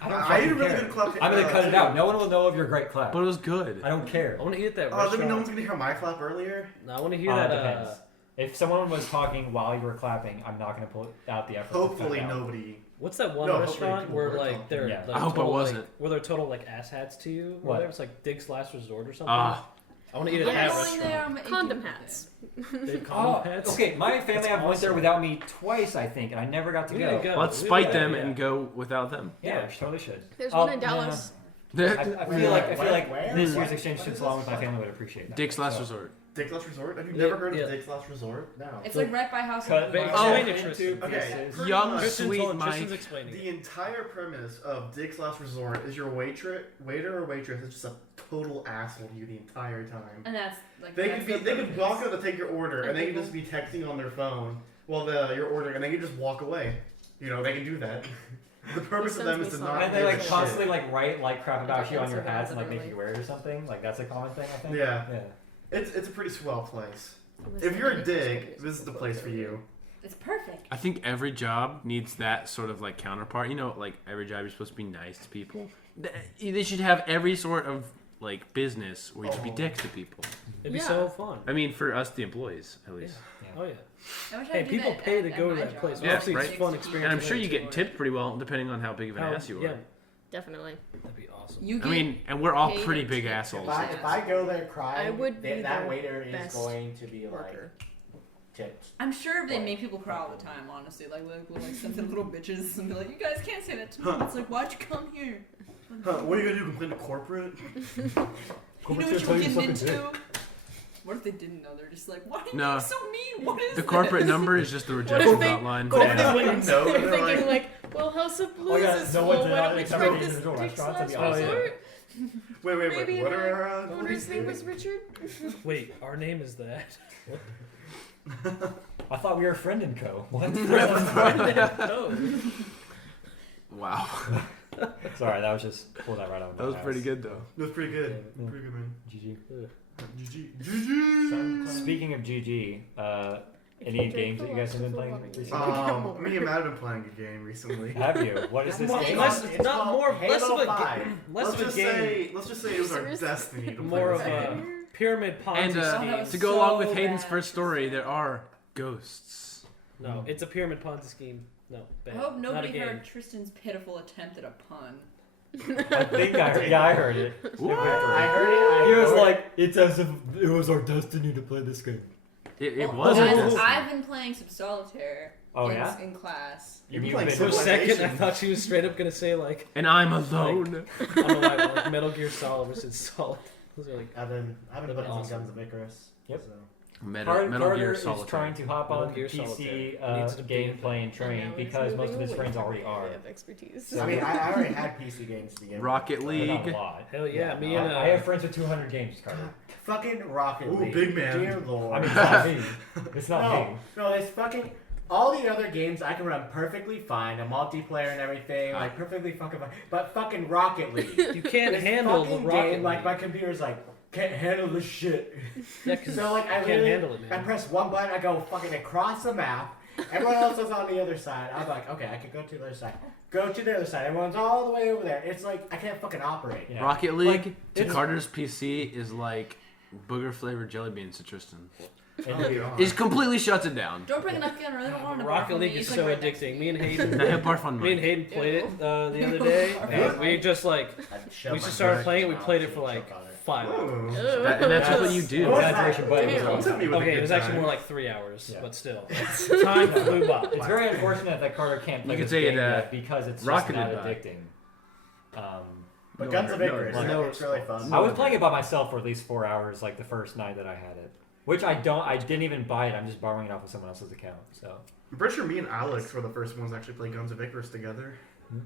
I don't I fucking had a really care. good clap. I'm gonna cut it out. No one will know of your great clap. But it was good. I don't care. I want to eat at that Oh, does that restaurant. mean no one's gonna hear my clap earlier? No, I want to hear It that. depends. If someone was talking while you were clapping, I'm not gonna pull out the effort. Hopefully to cut it out. nobody. What's that one No, hopefully restaurant people where were like talking. they're Yeah. like I hope it total, wasn't. like, where they're total like asshats to you? What? Whatever. It's like Dig's Last Resort or something. Ah, I want to eat at Yes. that going there, restaurant. I'm eating Condom it. hats. Big Oh, condom hats. okay. My family That's have went there awesome. without me twice, I think, and I never got to We go. didn't go. let's We spite went, them yeah. and go without them. Yeah, we totally should. There's Oh, one in Dallas. I feel like Where? this year's What? exchange What students is along this with my from? family would appreciate that. Dick's Last So- Resort. Dick's Last Resort? Have you Yeah, never heard yeah. of Dick's Last Resort? No. It's like right by House Cut of my Explain hand it, into Tristan. Okay. pieces. Pretty Young, much. Tristan's sweet told- Mike. Tristan's explaining. The entire premise of Dick's Last Resort is your waiter or waitress is just a total asshole to you the entire time. and that's like They that's could the walk purpose. up to take your order and they could just be texting on their phone while you're ordering and they could just walk away. You know, they can do that. The purpose of them is to Sounds not And they give like a constantly shit. like write like crap about Like you on your Instagram hats and like make literally. you wear it or something. Like that's a common thing, I think. Yeah. Yeah. It's a pretty swell place. It was If you're a like- dick, this is the place for you. It's perfect. I think every job needs that sort of like counterpart. You know, like every job you're supposed to be nice to people. They should have every sort of like business where you should be Oh. dicks to people. It'd be Yeah. so fun. I mean, for us, the employees, at least. Yeah. Oh yeah. I wish I Hey, could do people that pay at to go to my that job. place. Yeah, Obviously, right. it's a fun experience. And I'm sure you too. get tipped pretty well, depending on how big of an ass you are. Yeah, Definitely. that'd be awesome. You I get mean, and we're all paid pretty and big tipped. assholes. If I go there crying, I would be that the waiter is best going to be like worker. tipped. I'm sure they make people cry all the time, honestly. Like sensitive little bitches and be like, you guys can't say that to me. It's like, why'd you come here? What are you gonna do? Complain to corporate? You know what you're getting into? What if they didn't know? They're just like, why are you No. being so mean? What is The this? corporate number is just the What if rejection they- hotline. What if Yeah. they wouldn't No, They're they're thinking like- like, well, House of Blues yeah, is no full. one's Why don't we allowed to try come this into the Dick's restaurant, that'd Last be awesome. Resort? Wait. Maybe What the are owner's name was Richard. Wait, our name is that. I thought we were friend and co. What? Oh. Wow. Sorry, that was just pull that right out of my That was ass. pretty good, though. That's pretty good. Yeah. Pretty good, man. GG. GG. Speaking of GG, any games that you guys have been playing recently? Me and Matt have been playing a game recently. Have you? What is this Well, game? less, It's not called more, less Halo of a 5. less of a game, Let's just say it was our Seriously? destiny to play more of this a game. pyramid Ponzi And scheme. to go along with So Hayden's bad. first story, there are ghosts. No, it's a pyramid Ponzi scheme. No, I bad. hope Not a nobody game. heard Tristan's pitiful attempt at a pun. I think I heard. Yeah, I heard it. I heard it. He was like, "It's as if it was our destiny to play this game." It Oh, was oh, a oh, destiny. I've been playing some solitaire Oh yeah. in class. You've been You've playing For a Civilization. second, I thought she was straight up gonna say like, And I'm alone. I don't know why, like Metal Gear Solid versus Solid. Those are like, I've been playing Awesome. some Guns of Icarus. Yep. So. Metal Carter Gear is Solitaire. trying to hop Metal on Gear PC Solitaire. Needs to be gameplay and train because most of his friends already are. Expertise. I mean, I already had PC games to begin with. Rocket But League. not a lot. hell yeah, me I and I have friends with 200 games, Carter. Fucking Rocket Ooh, League. big man. Dear Lord. I mean, it's not me. It's not no, me. no, it's fucking. All the other games I can run perfectly fine, a multiplayer and everything, like perfectly fucking fine. But fucking Rocket League. you can't This handle the fucking rocket. game, like League. my computer's like, can't handle this shit. Yeah, 'cause So like I you can't literally, handle it, I man. press one button, I go fucking across the map. Everyone else is on the other side. I'm like, okay, I can go to the other side. Go to the other side. Everyone's all the way over there. It's like I can't fucking operate. Yeah. Rocket League Like, to it's- Carter's PC is like booger flavored jelly beans to Tristan. Oh, God. It completely shuts it down. Don't bring it up again. I really don't want to. Rocket League is so addicting. Me and Hayden, Now have barf on me and mine. Hayden played it the other day. Yeah. We just like I'd shove we my just started dick playing it. in We my played it mouth for and like choke on it. 5 hours. Ooh. And that's just what you do. What's Exaggeration, but it was Damn. Don't awesome. tell me with a Okay, good it was actually time. more like 3 hours, Yeah. but still, time flew by. It's very unfortunate that Carter can't play You could this say game it, yet because it's just rocketed not by. addicting. But No, Guns of no, Icarus, no. it's really fun. I was playing it by myself for at least 4 hours, like the first night that I had it. Which I didn't even buy it. I'm just borrowing it off of someone else's account. So I'm pretty sure me and Alex were the first ones to actually play Guns of Icarus together. We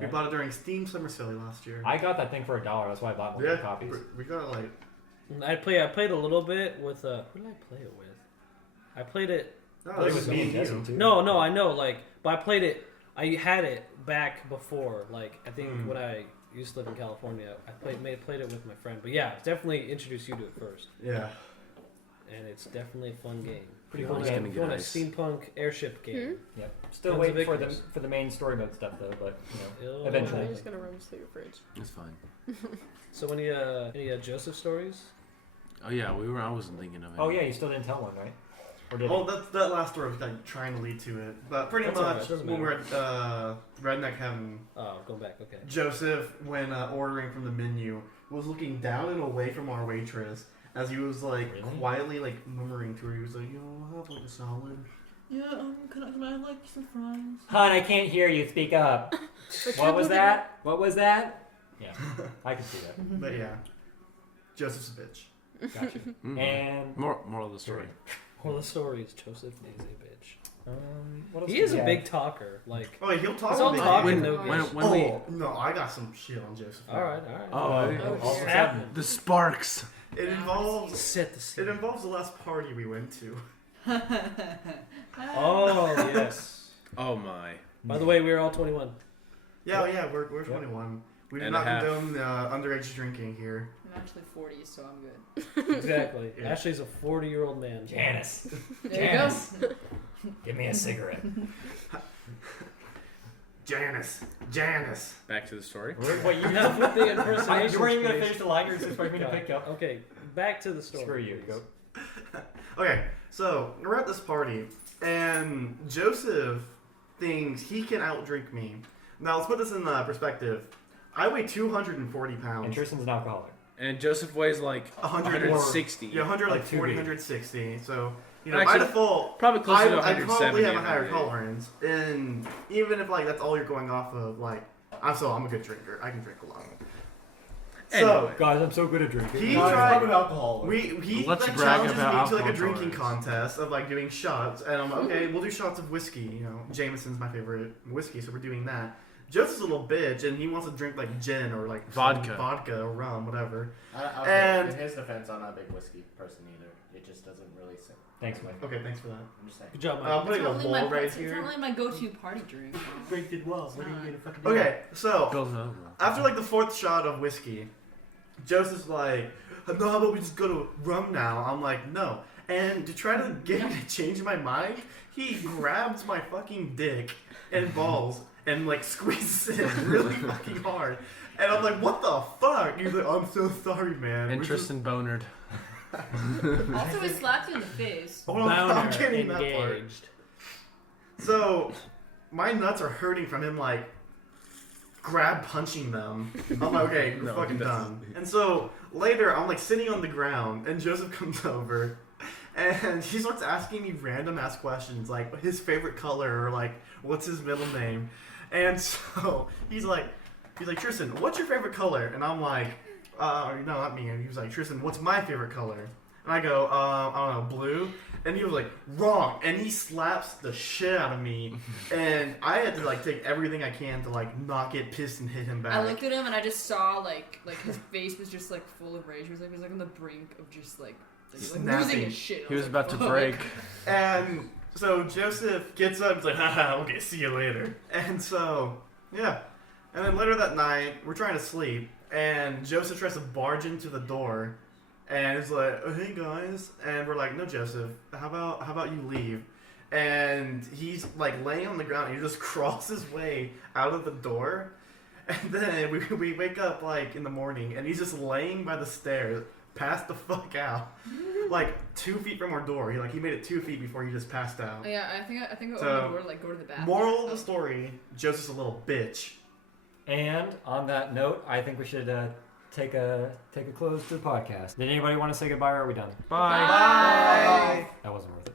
Yeah. bought it during Steam Summer Sale last year. I got that thing for $1. That's why I bought multiple copies. we got it like. I played a little bit with who did I play it with? I played it. No, I played this with is me and you. Jesse too. No, I know. Like, but I played it. I had it back before. Like, I think Hmm. when I used to live in California, I played it with my friend. But yeah, definitely introduced you to it first, Yeah. and it's definitely a fun game. Pretty You cool want game. a steampunk airship game. Yep. Still Guns of waiting for the Icarus. main story mode stuff though, but It'll- eventually. I'm just gonna run through your fridge. It's fine. So any Joseph stories? Oh yeah, I wasn't thinking of it. Oh yeah, you still didn't tell one, right? Or did Well, you? that last story was like trying to lead to it, but pretty That's all right, much doesn't when we're matter. at Redneck Heaven, Oh, going back. Okay. Joseph, when ordering from the menu, was looking down and away from our waitress as he was like Really? quietly like murmuring to her. He was like, "Yo, I'll have like a salad." Yeah, can I like some fries? Hon, I can't hear you. Speak up. What was that? What was that? Yeah, I can see that. But yeah, Joseph's a bitch. Gotcha. Mm. And Moral of the story. Well, the story is Joseph is a bitch. what else He do is we a have? big talker. Like, Oh, he'll talk. He's all big talk game. and no When games. we No, I got some shit on Joseph. all right. Oh, Oh, yeah. dear. What's Snap. happening? The sparks. It involves Set the scene. it involves the last party we went to. Oh yes. Oh my. By the way, we are all 21. Yeah, we're Yep. 21. We do And a not half. condone underage drinking here. I'm actually 40, so I'm good. Exactly. Yeah. Ashley's a 40-year-old man. Janice. There you go. Janice. Give me a cigarette. Janice. Back to the story. What you Enough with the impersonations. You weren't even gonna please. finish the line. You're just expecting me to pick up. Okay, back to the story. Screw you. Go. Okay, so we're at this party, and Joseph thinks he can outdrink me. Now, let's put this in perspective. I weigh 240 pounds. And Tristan's an alcoholic. And Joseph weighs like 160. Yeah, 100, Like like 40, 280. 160. So, you know, Actually, by default, Probably closer to I 170. probably have a higher yeah. tolerance. And even if, like, that's all you're going off of, like, I'm a good drinker. I can drink a lot. Anyway. So, Guys, I'm so good at drinking. he No, tried... talk about alcohol. He Let's like brag challenges me about to like a alcohol drinking tolerance. contest of like doing shots, and I'm like, okay, we'll do shots of whiskey. You know, Jameson's my favorite whiskey, so we're doing that. Joseph's a little bitch, and he wants to drink like gin or like vodka or rum, whatever. Okay, And- in his defense, I'm not a big whiskey person either. It just doesn't really sit. Thanks, Mike. Okay, thanks for that. I'm just saying. Good job, Mike. I'm putting a It's bowl right it's here. only my go-to party drink. Drink did well. What are you gonna fucking Okay, so Bill's over. after like the fourth shot of whiskey, Joseph's like, no, how about we just go to rum now? I'm like, no. And to try to get me to change my mind, he grabs my fucking dick and balls and like squeezes it really fucking hard. And I'm like, what the fuck? He's like, I'm so sorry, man. And We're Tristan boned. Also, he slapped you in the face. Hold on, I'm Boner getting that part. engaged. So, my nuts are hurting from him, like, grab punching them. I'm like, okay, we're No, fucking he done. doesn't. And so, later, I'm, like, sitting on the ground, and Joseph comes over, and he starts asking me random-ass questions, like, his favorite color, or, like, what's his middle name. And so, he's like, Tristan, what's your favorite color? And I'm like, no, not me. And he was like, Tristan, what's my favorite color? And I go, I don't know, blue. And he was like, wrong. And he slaps the shit out of me. And I had to like take everything I can to like not get pissed and hit him back. I looked at him and I just saw like his face was just like full of rage. He was like on the brink of just like losing Snapping. his shit. I He was like, about to "Fuck." break. And so Joseph gets up and is like, haha, okay, see you later. And so, yeah. And then later that night, we're trying to sleep. And Joseph tries to barge into the door. And it's like, oh, hey guys. And we're like, no, Joseph, how about you leave? And he's like laying on the ground and he just crawls his way out of the door. And then we wake up like in the morning and he's just laying by the stairs, passed the fuck out. Like 2 feet from our door. He made it 2 feet before he just passed out. Oh, yeah, I think I opened So, the door to like go to the bathroom. Moral of the story, Joseph's a little bitch. And on that note, I think we should take a close to the podcast. Did anybody want to say goodbye or are we done? Bye. Bye. That wasn't worth it.